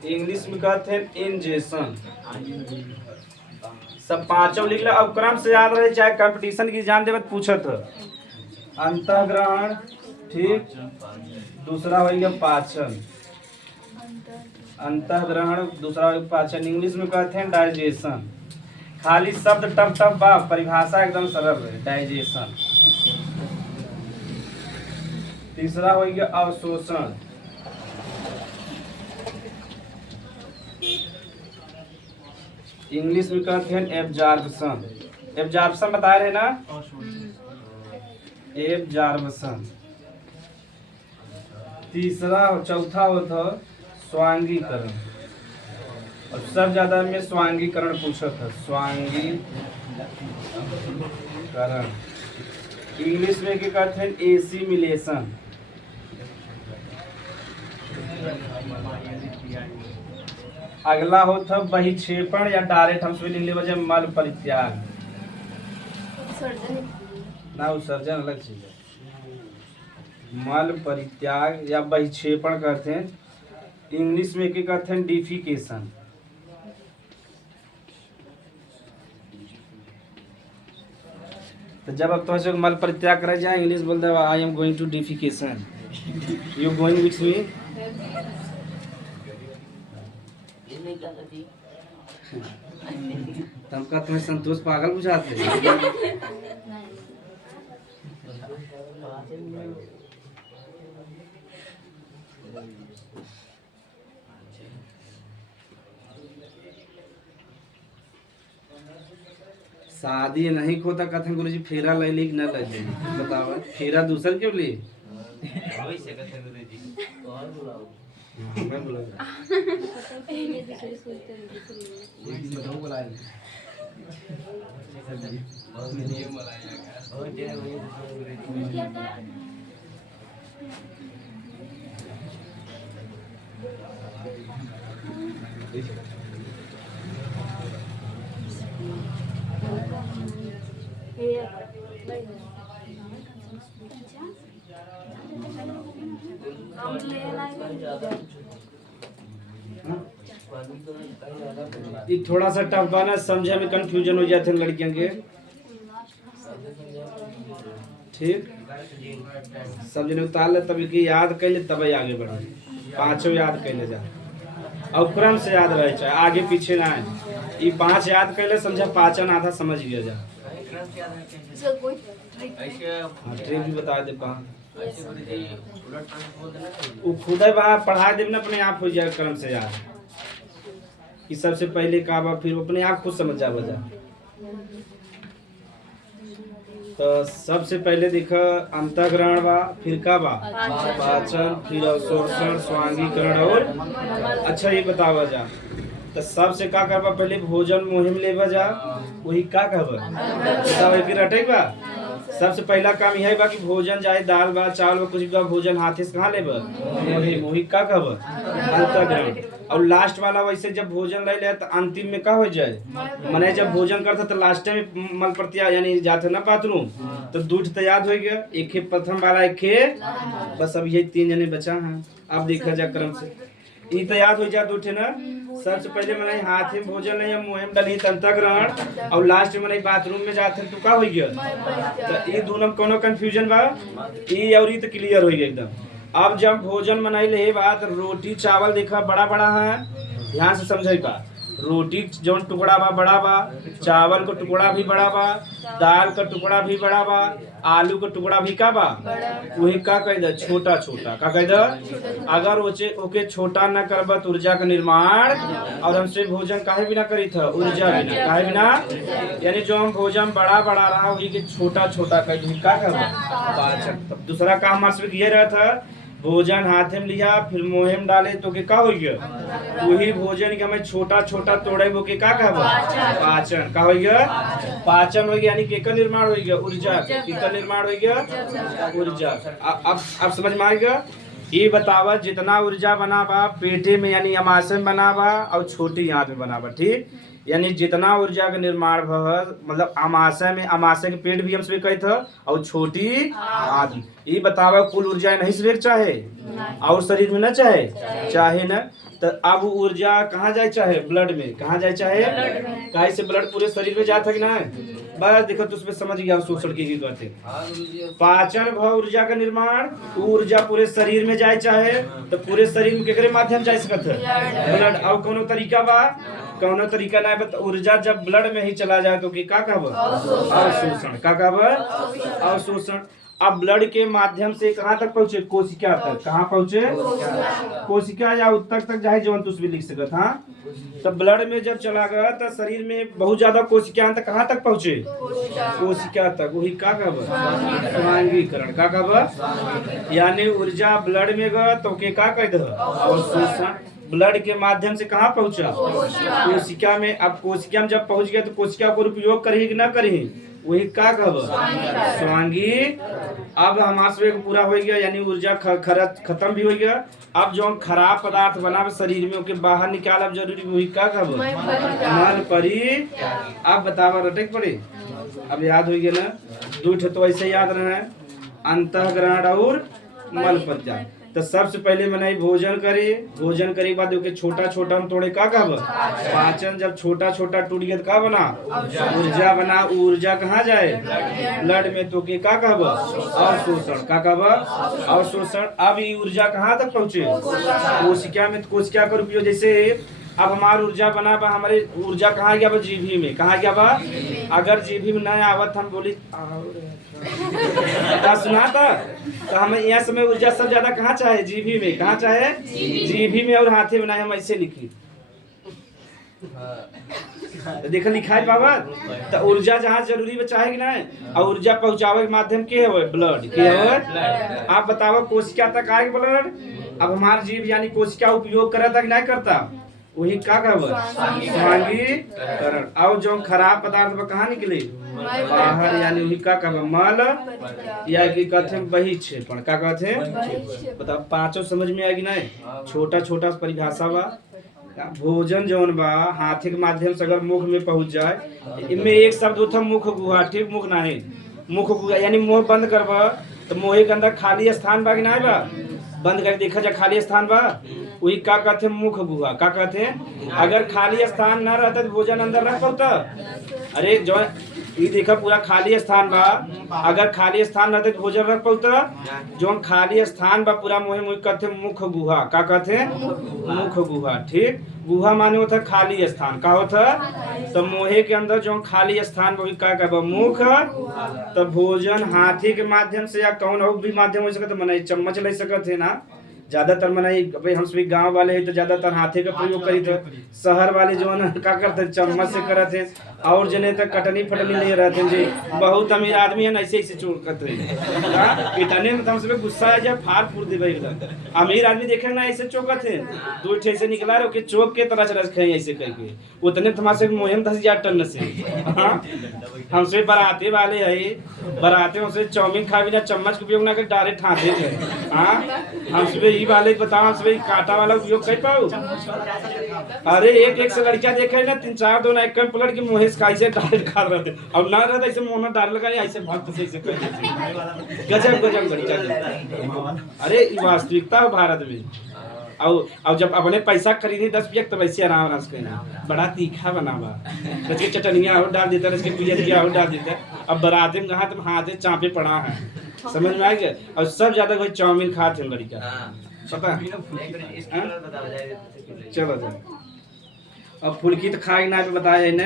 इंग्लिश में कहते हैं इंजेक्शन। सब 5 लिख लो। अब क्रम से याद रहे, चाहे कंपटीशन की एग्जाम देवत पूछत अंतःग्रहण, ठीक, दूसरा हो गया पाचन, अंतःग्रहण, दूसरा पाचन, इंग्लिश में कहते हैं डाइजेशन। खाली शब्द टफ टफ बा, परिभाषा एकदम सरल है, डाइजेशन। तीसरा हो गया अवशोषण। इंग्लिश में कहते हैं एब्जॉर्प्शन। एब्जॉर्प्शन बता रहे ना, एब्जॉर्प्शन। तीसरा चौथा होता स्वांगीकरण, और सब ज्यादा में स्वांगीकरण पूछा था, स्वांगीकरण। इंग्लिश में क्या कहते हैं एसिमिलेशन। अगला होता बहिक्षेपण या डायरेक्ट हम लिख ले वजह मल परित्याग। ना उत्सर्जन अलग चीज है। मल परित्याग या बहिक्षेपण कहते हैं। इंग्लिश में क्या कहते हैं डिफिकेशन। तो जब अब तो मल परित्याग करे जाए, इंग्लिश बोल दे I am going to defecation, you going with me. तुमका तुम्हें संतोष पागल बुझाते शादी नहीं खोता कहते गुरु जी फेरा ले ली न ले ली, बताओ फेरा दूसर क्यों ली? ये थोड़ा सा टफ बना, समझे में कंफ्यूजन हो जाते हैं लड़कियों के। ठीक, सब जने उतार ले, तब की याद कर ले, तब आगे बढ़े। पांचों याद कर ले जा, और क्रम से याद रहे, चाहे आगे पीछे ना है। ये 5 याद कर ले, समझा पाचन आधा समझ गया जा। ट्रिक भी बता दे पा, वो खुद ही बाहर पढ़ा दे ना, अपने आप हो जाए क्रम से याद। कि सबसे पहले का बा, फिर अपने आप खुद समझ जा बजा। तो सबसे पहले देखा अंतःग्रहण बा, फिर का बा पाचन, फिर अवशोषण, स्वांगीकरण और अच्छा ये बतावा जा। तो सबसे का करबा, पहले भोजन मुहिम लेवा जा, वही का कहबा बतावा कि रटे बा। सबसे पहला काम यही बा कि भोजन चाहे दाल बा चावल बा कुछ भी बा, भोजन हाथे से कहाँ लेबा, वही का कहबा अंतःग्रहण। और लास्ट वाला वैसे जब भोजन ले ले तो अंतिम में का हो जाए, मने जब भोजन करता तो लास्ट में मल प्रत्याग यानी जाते ना बाथरूम, तो दूध तो याद हो गया। एक प्रथम वाला एक बस, अब ये 3 जने बचा हैं। अब देखा जा क्रम से ये तो याद हो जाते उठे ना। सबसे पहले मैंने हाथ में भोजन नहीं मुँह में डली अंतःग्रहण, और लास्ट में मैंने बाथरूम में जाते तो का हो गया। तो ये दोनों कोनो कंफ्यूजन बा, ये और ये तो क्लियर हो गया एकदम। अब जब भोजन बनाई ले बात, रोटी चावल देखा बड़ा बड़ा है, ध्यान से समझे बा। रोटी जो टुकड़ा बा बड़ा बा, चावल का टुकड़ा भी बड़ा बा, दाल का टुकड़ा भी बड़ा बा, आलू का टुकड़ा भी का बा, वही का कह दे छोटा छोटा का कह दे। अगर ओके छोटा न करबा तो ऊर्जा का निर्माण, और हमसे भोजन काहे बिना करी था, ऊर्जा बिना काहे बिना, यानी जो हम भोजन बड़ा बड़ा रहा वही के छोटा छोटा कह का करबा पाचन। तब दूसरा काम हमारे से ये रहा था, भोजन हाथ में लिया फिर मुँह में डाले तो के का हो गया, वही भोजन के हमें छोटा छोटा तोड़े वो के का कहबा पाचन। का हो गया पाचन हो गया, यानी के का निर्माण हो गया, ऊर्जा का निर्माण हो गया, ऊर्जा। अब समझ में आ गया। ये बतावा जितना ऊर्जा बना बा पेटे में यानी अमाशय में बना बा, और छोटी आंत में बना बा। ठीक, यानी जितना ऊर्जा का निर्माण भर मतलब अमाशय में, अमाशय के पेट भी हम सभी कहे थे, और छोटी आंत। ये बतावा कुल ऊर्जा नहीं सवेर चाहे और शरीर में न चाहे न। तो अब ऊर्जा कहाँ जाए चाहे, ब्लड में कहाँ जाए चाहे, काहे से ब्लड पूरे शरीर में जाता है कि ना, बस देखो तो उसमें समझ गया शोषण की कहते हैं। पाचन भव ऊर्जा का निर्माण, ऊर्जा पूरे शरीर में जाए चाहे तो पूरे शरीर में केकरे माध्यम जाए सकत है ब्लड। और कोनो तरीका बा, कोनो तरीका ना बता। ऊर्जा जब ब्लड में ही चला जाए तो की का कहब अवशोषण, का कहब अवशोषण। अब ब्लड के माध्यम से कहाँ तक पहुँचे, कोशिका तक। कहाँ पहुँचे, कोशिका या उत्तक तक जाए जवन तुस भी लिख सकत। हाँ तब ब्लड में जब चला गया तो शरीर में बहुत ज्यादा कोशिका तक कहाँ तक पहुँचे, कोशिका तक। वही का कहब स्वांगीकरण, का कहब यानी ऊर्जा ब्लड में गया तो के का कह दे अवशोषण। ब्लड के माध्यम से कहाँ पहुँचा, कोशिका में। अब कोशिका में जब पहुँच गया तो कोशिका को उपयोग करी कि ना करी, वही का कहब स्वांगी। अब हमारे से पूरा हो गया, यानी ऊर्जा खत्म भी हो गया। अब जो खराब पदार्थ बना शरीर में ओके बाहर निकाल अब जरूरी, वही का कहब मल परी। अब बतावा रटक पड़े, अब याद हो गया ना। दो तो ऐसे याद रहे, अंतःग्रहण और मल परित्याग। तो सबसे पहले मनाई भोजन करे, भोजन करे बाद ओके छोटा छोटा हम तोड़े का कहब पाचन। जब छोटा छोटा टूट गया तो का बना ऊर्जा बना। ऊर्जा कहाँ जाए ब्लड में तो के का कहब अवशोषण, का कहब अवशोषण। अब ये ऊर्जा कहाँ तक पहुँचे कोशिका में। कोशिका का उपयोग जैसे अब हमारा ऊर्जा बना बा, हमारे ऊर्जा कहाँ गया बा जीभी में, कहाँ गया बा। अगर जीभी में न आवत हम बोली सुना था तो हम यहाँ समय ऊर्जा सब ज्यादा कहाँ चाहे जीभी में, कहाँ चाहे जीभी में और हाथे में। हम ऐसे लिखी देख लिखाई पावा। तो ऊर्जा जहाँ जरूरी में चाहे कि नहीं, और ऊर्जा पहुँचावे के माध्यम के है ब्लड के है। आप बताओ कोशिका तक आए ब्लड। अब हमारा जीव यानी कोशिका उपयोग करता कि नहीं करता, वही का कहब स्वांगीकरण। और जो खराब पदार्थ कहाँ निकले बाहर, यानी वही का कहब मल या कि कहते वही क्षेपण, का कहते बताओ। पांचों समझ में आएगी नहीं, छोटा छोटा परिभाषा बा। भोजन जौन बा हाथी के माध्यम से अगर मुख में पहुंच जाए, इनमें एक शब्द होता मुख गुहा, ठीक मुख नहीं मुख गुहा यानी मुंह बंद करबा तो मुँह के अंदर खाली स्थान बा कि नहीं बा, बंद करके देखा जा खाली स्थान बा, वही का कहते मुख गुहा। का कहते अगर खाली स्थान न रहता तो भोजन अंदर रख पाता। अरे जो ये देखा पूरा खाली स्थान बा, अगर खाली स्थान रहते तो भोजन रख पाता। जो खाली स्थान बा पूरा मुँह मुँह कहते मुख गुहा। का कहते मुख गुहा, ठीक। गुहा माने होता खाली स्थान, का होता तो मुँह के अंदर जो खाली स्थान वही का कहब मुख। तो भोजन हाथी के माध्यम से या कौन और भी माध्यम हो सकता, मना चम्मच ले सकते है ना। ज्यादातर मनाई भाई हम सभी गांव वाले हैं तो ज्यादातर हाथे का प्रयोग करी थे। शहर वाले जो है का करते चम्मच से करते हैं। और जने तक कटनी फटनी ले रहते हैं जी, बहुत अमीर आदमी है ना ऐसे ऐसे चोट करते हैं। इतने में हम सब गुस्सा आ जाए फाड़ फूट दे भाई। अमीर आदमी देखे ना ऐसे चौकत है, दो ठे से निकला रहे चौक के तरह रस खाए ऐसे करके। उतने तुम्हारे मुहिम 10,000 टन से। हमसे बराते वाले है, बराते हमसे चाउमीन खा बिना चम्मच का उपयोग ना कर डायरेक्ट हाथे थे। हाँ हमसे ये वाले बताओ, हमसे कांटा वाला उपयोग कर पाओ। अरे एक एक से लड़कियां देखे ना 3-4 दो ना एक पलट के मुँह से ऐसे डायरेक्ट खा रहे थे। अब ना रहता ऐसे मुँह में डाल लगा ऐसे भागते से ऐसे कर गजब गजब लड़कियां। अरे ये वास्तविकता है भारत में। और जब अपने पैसा खरीदे 10 रुपया तब ऐसे आराम से कहना बड़ा तीखा बनावा, इसके चटनिया और डाल देता है, इसके पिया और डाल देता है। अब बराते में कहा तुम हाथे चापे पड़ा है, समझ में आ गया। और सब ज्यादा कोई चाउमीन खाते हैं लड़का, पता चलो। अब फुल्की तो खाए ना पे बताया है ना,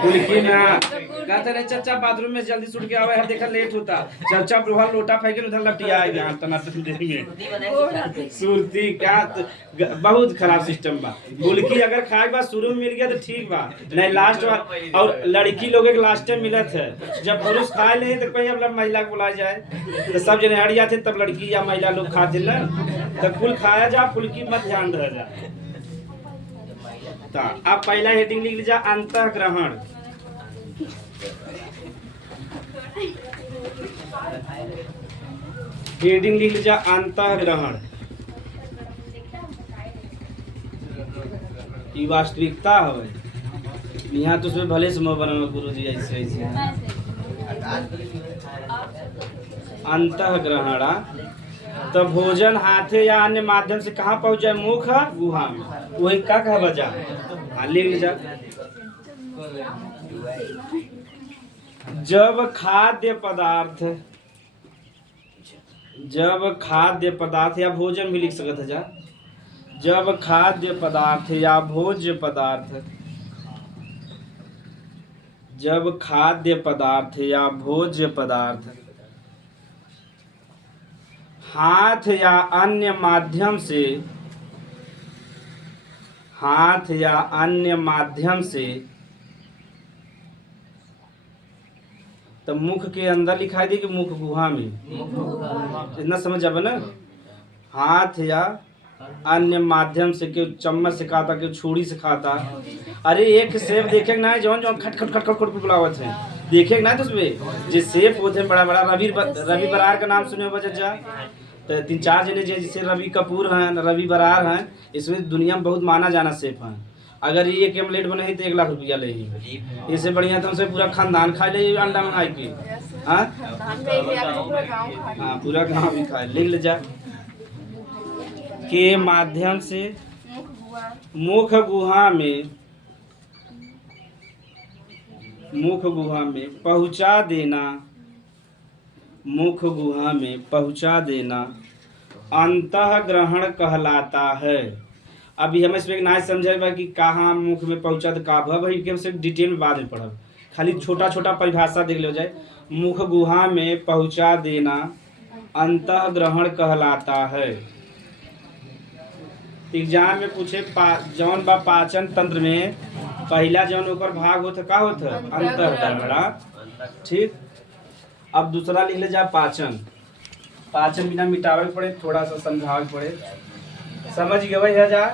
फुल्की ना कहते रहे चाचा बाथरूम में जल्दी सुट के आवे है, देखा लेट होता। चाचा लोहा लोटा फेंके उधर लटिया है यहाँ टनाटन देंगे सुरती क्या बहुत खराब सिस्टम बा। फुल्की अगर खाए बा शुरू में मिल गया तो ठीक बा, नहीं लास्ट बा। और लड़की लोग के लास्ट में मिलत है, जब पुरुष खाए नहीं तो कोई अब महिला को बुलाया जाए तो सब जने हट जाते तब लड़की या महिला लोग खाते ना। तो फुल खाया जा, फुल्की मत ध्यान रह जा। अब पहला हेडिंग लिख लीजिए अंतःग्रहण। हेडिंग लिख लीजिए अंतःग्रहण। ये वास्तविकता है यहाँ तो उसमें भले से बना गुरु जी ऐसे ऐसे अंतःग्रहण। तो भोजन हाथे या अन्य माध्यम से कहाँ पहुँच जाए मुख गुहा में, वही का कहा बजा। हाँ लिख लीजिए जब खाद्य पदार्थ या भोजन भी लिख सकते जा। जब खाद्य पदार्थ या भोज्य पदार्थ, जब खाद्य पदार्थ या भोज्य पदार्थ हाथ या अन्य माध्यम से तो मुख के अंदर लिखाई दे कि मुख गुहा में, इतना समझ आवे ना। हाथ या अन्य माध्यम से, के चम्मच से खाता, के छुरी से खाता। अरे एक सेब देखे ना, जौन जौन खट खट खट खट खट बुलावत है, देखे ना तो उसमें जे सेब होते हैं बड़ा बड़ा। रवि बरार का नाम सुने हो जा, तो 3-4 जने जैसे रवि कपूर हैं, रवि बरार हैं, इसमें दुनिया में बहुत माना जाना सेफ है। अगर ये एक एमलेट बने ही तो 1 लाख रुपया ले ही, इससे बढ़िया तो हमसे पूरा खानदान खा ले अंडा मंगाई के। हाँ, पूरा गाँव भी खाए। लिख ले जा। के माध्यम से मुख गुहा में पहुंचा देना, मुख गुहा में पहुंचा देना अंतःग्रहण कहलाता है। अभी हम इसमें ना समझे कि कहाँ मुख में पहुंचा तो का भाई के हमसे डिटेल में बाद में पढ़ब, खाली छोटा छोटा परिभाषा देख लो जाए। मुख गुहा में पहुंचा देना अंतःग्रहण कहलाता है। एग्जाम में पूछे जौन बा पाचन तंत्र में पहला जौन ओकर भाग होता का होता अंतःग्रहण। ठीक, अब दूसरा लिख ले जा पाचन। पाचन बिना मिटावे पड़े, थोड़ा सा समझावे पड़े, समझ गए है जा।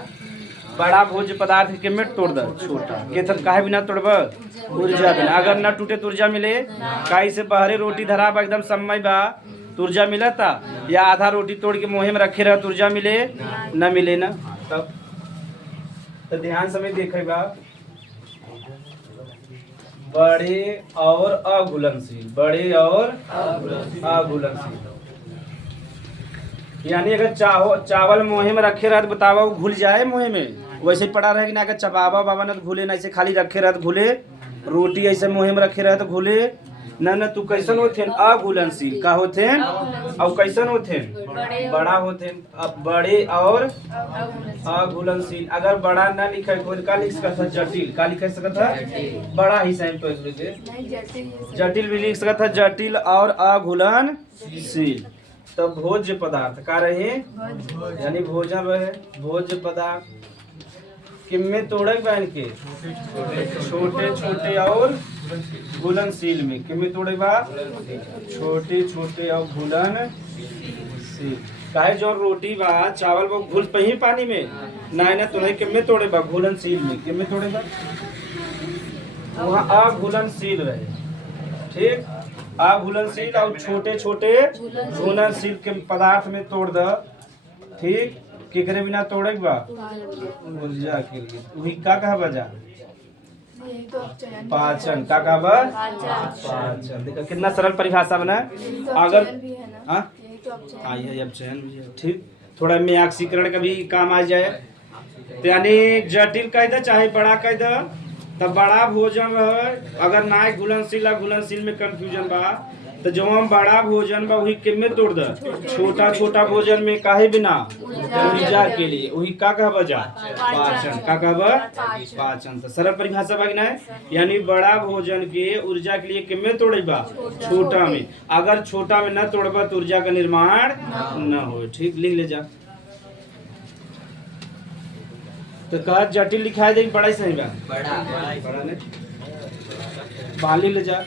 बड़ा भोज्य पदार्थ के में तोड़ दे, छोटा के थर काहे बिना तोड़ब, ऊर्जा बिना। अगर न टूटे तो ऊर्जा मिले, काई से बहरे रोटी धरा बा एकदम समय बा तो ऊर्जा मिलता, या आधा रोटी तोड़ के मुँह में रखे रह तो ऊर्जा मिले न मिले ना। तब तो ध्यान समय देखे बा। बड़े और अघुलनशील, बड़े और अघुलनशील, यानी अगर चावल मुँह में रखे रह तो बतावा वो घुल जाए मुँह में, वैसे पड़ा रहे कि ना। अगर चबावा बाबा न तो घुले, ना ऐसे खाली रखे रह तो घुले। रोटी ऐसे मुँह में रखे रह तो घुले न। तू कैसन होथे अघुलनशील, का होथे और कैसन होथे बड़ा होथे। अब बड़े और अघुलनशील, अगर बड़ा न लिखे तो का लिख सकता है जटिल, का लिख सकता है बड़ा ही सही तो जटिल भी लिख सकता है, जटिल और अघुलनशील। तो भोज्य पदार्थ का रहे यानी भोजन रहे। भोज्य पदार्थ किनमें तोड़े बहन के छोटे छोटे और घुलनशील में, किनमें तोड़े बा छोटे छोटे और घुलनशील। काहे जो रोटी बा चावल वो घुल पे ही पानी में ना तुम्हें किनमें तोड़े बा घुलनशील में, किनमें तोड़े बा वहाँ अघुलनशील रहे। ठीक, अघुलनशील और छोटे छोटे घुलनशील के पदार्थ में तोड़ द। ठीक, केकरे बिना तोड़े बा ऊर्जा के लिए। वही का कहा बजा पाचन, का कहा बा पाचन। देखो कितना सरल परिभाषा बना। अगर अब चयन भी है। ठीक, थोड़ा म्याक्सीकरण का भी काम आ जाए तो यानी जटिल कह दे चाहे बड़ा कह दे। तब बड़ा भोजन है, अगर ना घुलनशील में कंफ्यूजन बा तो जो हम बड़ा भोजन बा वही के में तोड़ दे। छोटा छोटा भोजन में काहे बिना ऊर्जा के लिए, वही का कह बजा पाचन, का कह पाचन। तो सरल परिभाषा बा ना, यानी बड़ा भोजन के ऊर्जा के लिए के में तोड़े बा छोटा में। अगर छोटा में न तोड़बा तो ऊर्जा का निर्माण न हो। ठीक, लिख ले जा। तो कहा जटिल लिखाई दे बड़ा ही सही बा, बड़ा ने बाली ले जा।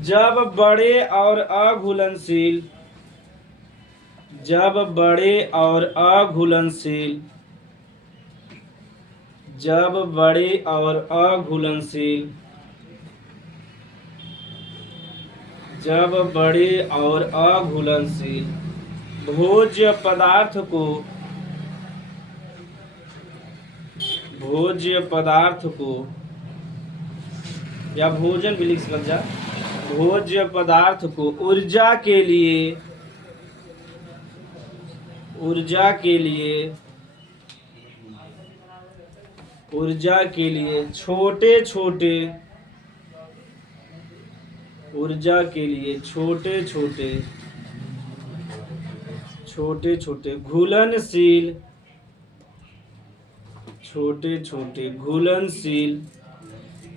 जब बड़े और अघुलनशील, जब बड़े और अघुलनशील, जब बड़े और अघुलनशील, जब बड़े और अघुलनशील भोज्य पदार्थ को, भोज्य पदार्थ को या भोजन भी लिख सकते जा। भोज्य पदार्थ को ऊर्जा के लिए, ऊर्जा के लिए, ऊर्जा के लिए छोटे छोटे, ऊर्जा के लिए छोटे छोटे घुलनशील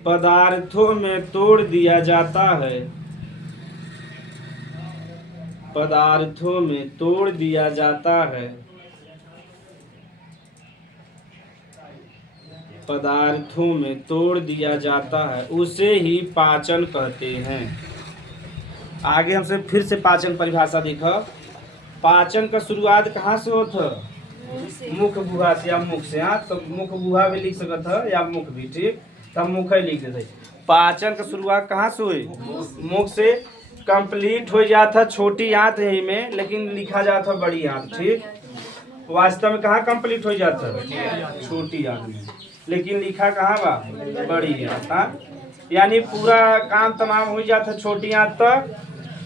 पदार्थों में तोड़ दिया जाता है। पदार्थों में तोड़ दिया जाता है। पदार्थों में तोड़ दिया जाता है, उसे ही पाचन कहते हैं। आगे हमसे फिर से पाचन परिभाषा देखो। पाचन का शुरुआत कहाँ से होता? मुख गुहा से या मुख से। हाँ, तो मुख गुहा भी लिख सकत है या मुख भी, ठीक, तब मुख ही लिख देते। पाचन का शुरुआत कहाँ से हुई? मुख से। कंप्लीट हो जाता छोटी आंत है में, लेकिन लिखा जाता बड़ी आंत, ठीक। वास्तव में कहाँ कंप्लीट हो जाता? छोटी आंत में, लेकिन लिखा कहाँ बा? बड़ी आंत। हाँ, यानी पूरा काम तमाम हो जाता छोटी आंत तक,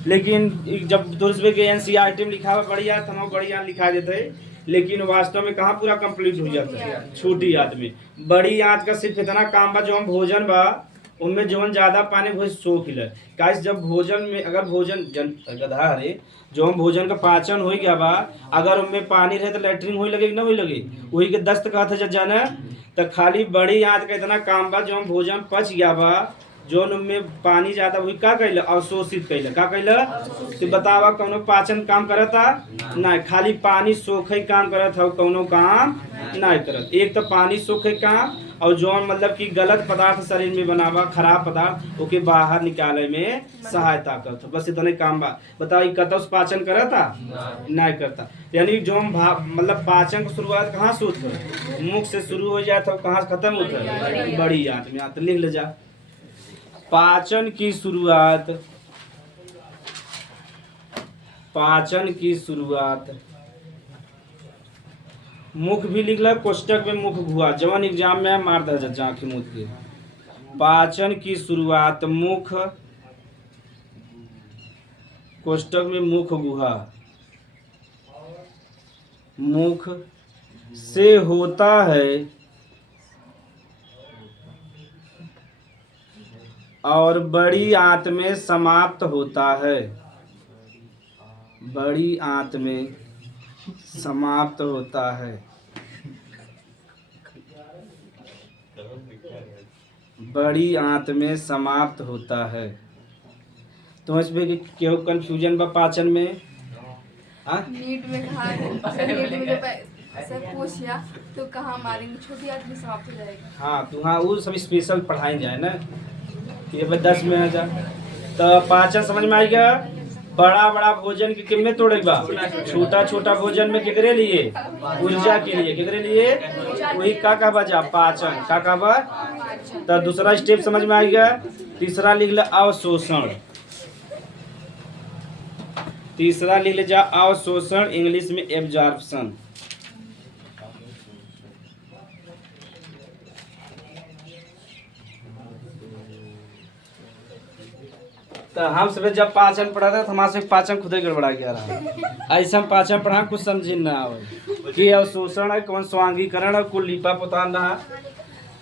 लेकिन जब दूसरे के एनसीईआरटी में लिखा हुआ बड़ी आंत, हम बड़ी आंत लिखा देते हैं, लेकिन वास्तव में कहाँ पूरा कंप्लीट हो जाता है? छोटी आंत में। बड़ी आंत का सिर्फ इतना काम बा, जो हम भोजन बा उनमें जो ज्यादा पानी भोज सोख ले। काश जब भोजन में अगर भोजन गधा रे जो हम भोजन का पाचन हो गया बा, अगर उनमें पानी रहे तो लैट्रिन हो लगे ना हो लगे, वही के दस्त कहते हैं जाना। तो खाली बड़ी आंत का इतना काम बा, जो हम भोजन पच गया बा, जो उनमें पानी ज्यादा हुई का कैल अवशोषित कैल का कैल। तो बतावा कौनो पाचन काम करता? नहीं, खाली पानी सोखे काम करत है, कौनो काम नहीं करत। एक तो पानी सोखे काम, और जो मतलब कि गलत पदार्थ शरीर में बनावा, खराब पदार्थ ओके बाहर निकाले में सहायता करता। बस इतने काम बा। बताओ कतौ पाचन करता? नहीं करता। यानी जो हम मतलब पाचन की शुरुआत कहाँ से होता है? मुख से शुरू हो जाता है, कहाँ से खत्म होता है? बड़ी आंत में। आंत लिख ले जा। पाचन की शुरुआत मुख भी लिख ला, कोष्टक में मुख गुहा, जवान एग्जाम में मार दे जाके मुख के। पाचन की शुरुआत मुख, कोष्टक में मुख गुहा, मुख से होता है और बड़ी आंत में समाप्त होता है। बड़ी आंत में समाप्त होता है। बड़ी आंत में समाप्त होता है। तो इसमें क्यों कंफ्यूजन बा पाचन में? नीट में कहा, नीट में जब सर पूछिया तो कहाँ मारेंगे, छोटी आंत में समाप्त हो जाएगा। हाँ, तो हाँ वो सब स्पेशल पढ़ाई जाए ना, ये 10 में आ जा। तो पाचन समझ में आई गया। बड़ा बड़ा भोजन के कितने तोड़े बा, छोटा छोटा भोजन में केकरे लिए? ऊर्जा के लिए। केकरे लिए? वही का बजा पाचन का बा। तो दूसरा स्टेप समझ में आ गया। तीसरा लिख ले अवशोषण। तीसरा लिख ले जा अवशोषण, इंग्लिश में एब्जॉर्प्शन। तो हम सब जब पाचन पढ़ा था, हमारे से पाचन खुद ही गड़बड़ा गया रहा। ऐसा पाचन पढ़ा कुछ समझी ना आवे कि अवशोषण है, कौन स्वांगीकरण है, कुल लिपा पोतान रहा,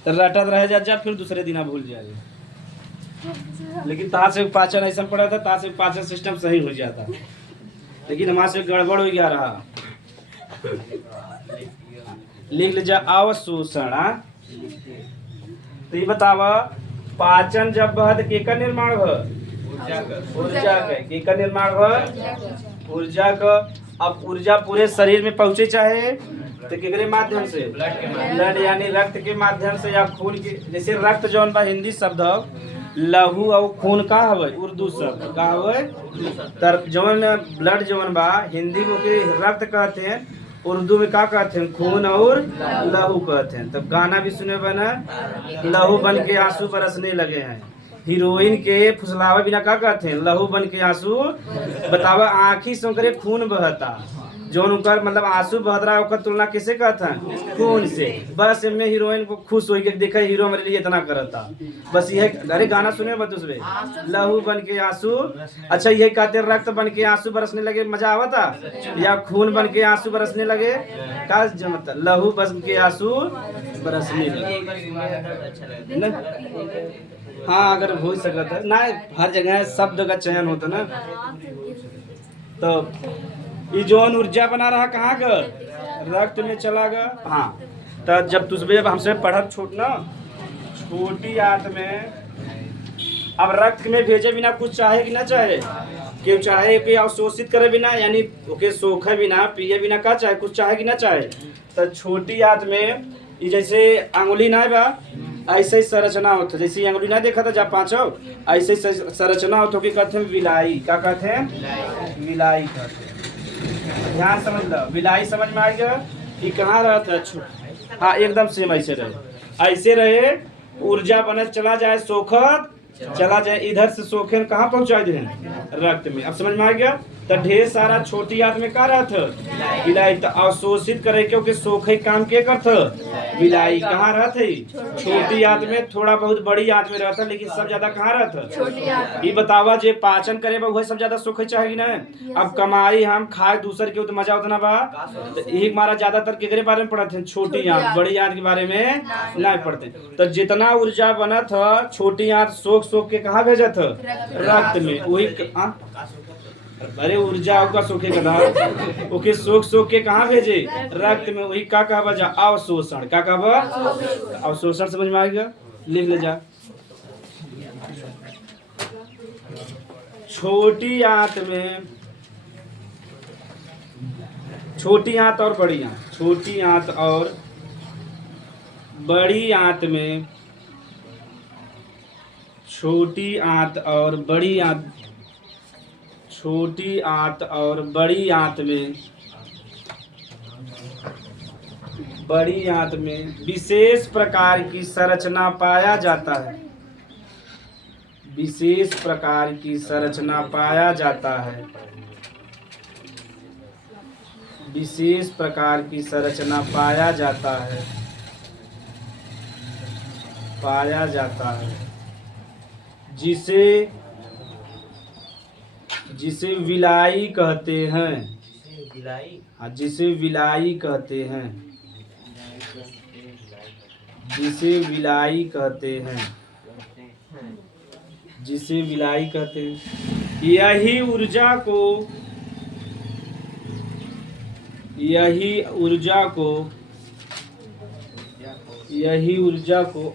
तो रटत रह जा फिर दूसरे दिन भूल जाए। लेकिन तार से पाचन ऐसा पढ़ा था, तार से पाचन सिस्टम सही हो जाता, लेकिन हमारे से गड़बड़ हो गया रहा। लिख ले जा अवशोषण। तो ये बतावा पाचन जब बहत के का निर्माण हो? ऊर्जा का निर्माण हो? ऊर्जा का। अब ऊर्जा पूरे शरीर में पहुंचे चाहे तो केकरे माध्यम से? ब्लड यानी रक्त के माध्यम से, या खून के। जैसे रक्त जौन बा हिंदी शब्द लहू और खून का हवे उर्दू शब्द का हवे। तर जौन ब्लड जौन बा हिंदी में के रक्त कहते हैं, उर्दू में क्या कहते हैं? खून और लहू कहते हैं। तब गाना भी सुने बना, लहू बन के आंसू बरसने लगे हैं। हीरोइन के फुसलावा बिना क्या कहते हैं? लहू बन के आंसू। बतावा आँखी से ओकरे खून बहता, जौन उनकर मतलब आंसू बहत रहा है, ओकर तुलना किसे कहता है? खून से। बस इनमें हीरोइन को खुश हो के देखा हीरो मेरे लिए इतना करता, बस यह। अरे गाना सुने बत उसमें लहू बन के आंसू। अच्छा यही कहते रक्त बन के आंसू बरसने लगे, मजा आवता? या खून बन के आंसू बरसने लगे का मतलब? लहू बन के आंसू बरसने लगे। हाँ अगर हो सकता है ना, हर जगह शब्द का चयन होता ना। तो ये जौन ऊर्जा बना रहा कहाँ का, रक्त में चला गया। हाँ तो जब तुझे हमसे पढ़त छोटी आंत में, अब रक्त में भेजे बिना कुछ चाहे कि ना चाहे, क्यों चाहे कि अवशोषित करे बिना, यानी ओके सोखे बिना पिए बिना का चाहे, कुछ चाहे कि ना चाहे। तो छोटी आंत में ये जैसे अंगुली ना बा, ऐसे ही संरचना होता, जैसे अंगुली ना देखा था जब पांचों, ऐसे ही संरचना होता कि कहते हैं विलाई। क्या कहते हैं? विलाई कहते हैं। ध्यान समझ लो, विलाई समझ में आ गया कि कहाँ रहता है। हाँ एकदम सेम ऐसे रहे, ऊर्जा बनत चला जाए, सोखत चला जाए, इधर से सोखे कहाँ पहुंचा दे रक्त में। अब समझ में आ गया। तो ढेर सारा छोटी आंत में का रहता, विलाई। तो अवशोषित करे क्योंकि सोखे काम के करता, विलाई। कहाँ रहते? छोटी आंत में। थोड़ा बहुत बड़ी आंत में रहता, लेकिन सब ज्यादा कहाँ रहता? ये बतावा जे पाचन करे वह सब ज्यादा सोखे चाहे ना। अब कमाई हम खाए दूसर के तो मजा उतना बा, तो एक हमारा ज्यादातर केकरे बारे में पढ़ते हैं? छोटी आंत। बड़ी आंत के बारे में नहीं पढ़ते। तो जितना ऊर्जा बना था छोटी आंत सोख के कहाँ भेजा था? रक्त में। वही अरे ऊर्जा का सोखे का ओके सोख के कहाँ भेजे? रक्त में। वही का कहा बजा? अवशोषण। का कहा? अवशोषण। समझ में आ गया? लिख ले जा। छोटी आंत में, छोटी आंत और बड़ी आंत, छोटी आंत और बड़ी आंत में, छोटी आंत और बड़ी आंत, छोटी आंत और बड़ी आंत में, बड़ी आंत में विशेष प्रकार की संरचना पाया जाता है। विशेष प्रकार की संरचना पाया जाता है। विशेष प्रकार की संरचना पाया जाता है, पाया जाता है, जिसे विलाई कहते हैं। हाँ जिसे विलाई कहते हैं, जिसे विलाई कहते हैं, जिसे विलाई कहते हैं। यही ऊर्जा को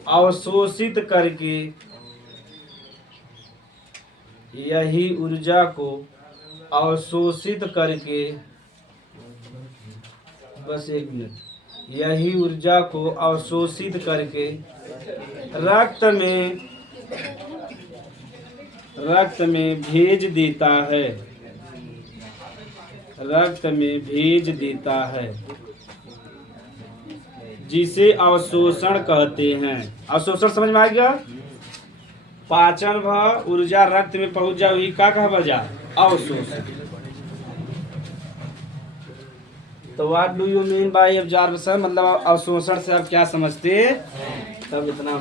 अवशोषित करके, यही ऊर्जा को अवशोषित करके, बस एक मिनट, यही ऊर्जा को अवशोषित करके रक्त में भेज देता है, रक्त में भेज देता है, जिसे अवशोषण कहते हैं। अवशोषण समझ में आ गया? पाचन व ऊर्जा रक्त में पहुंच जाए, का कहा बजा? अवशोषण। तो what do you mean by absorption, मतलब अवशोषण से आप क्या समझते? तब इतना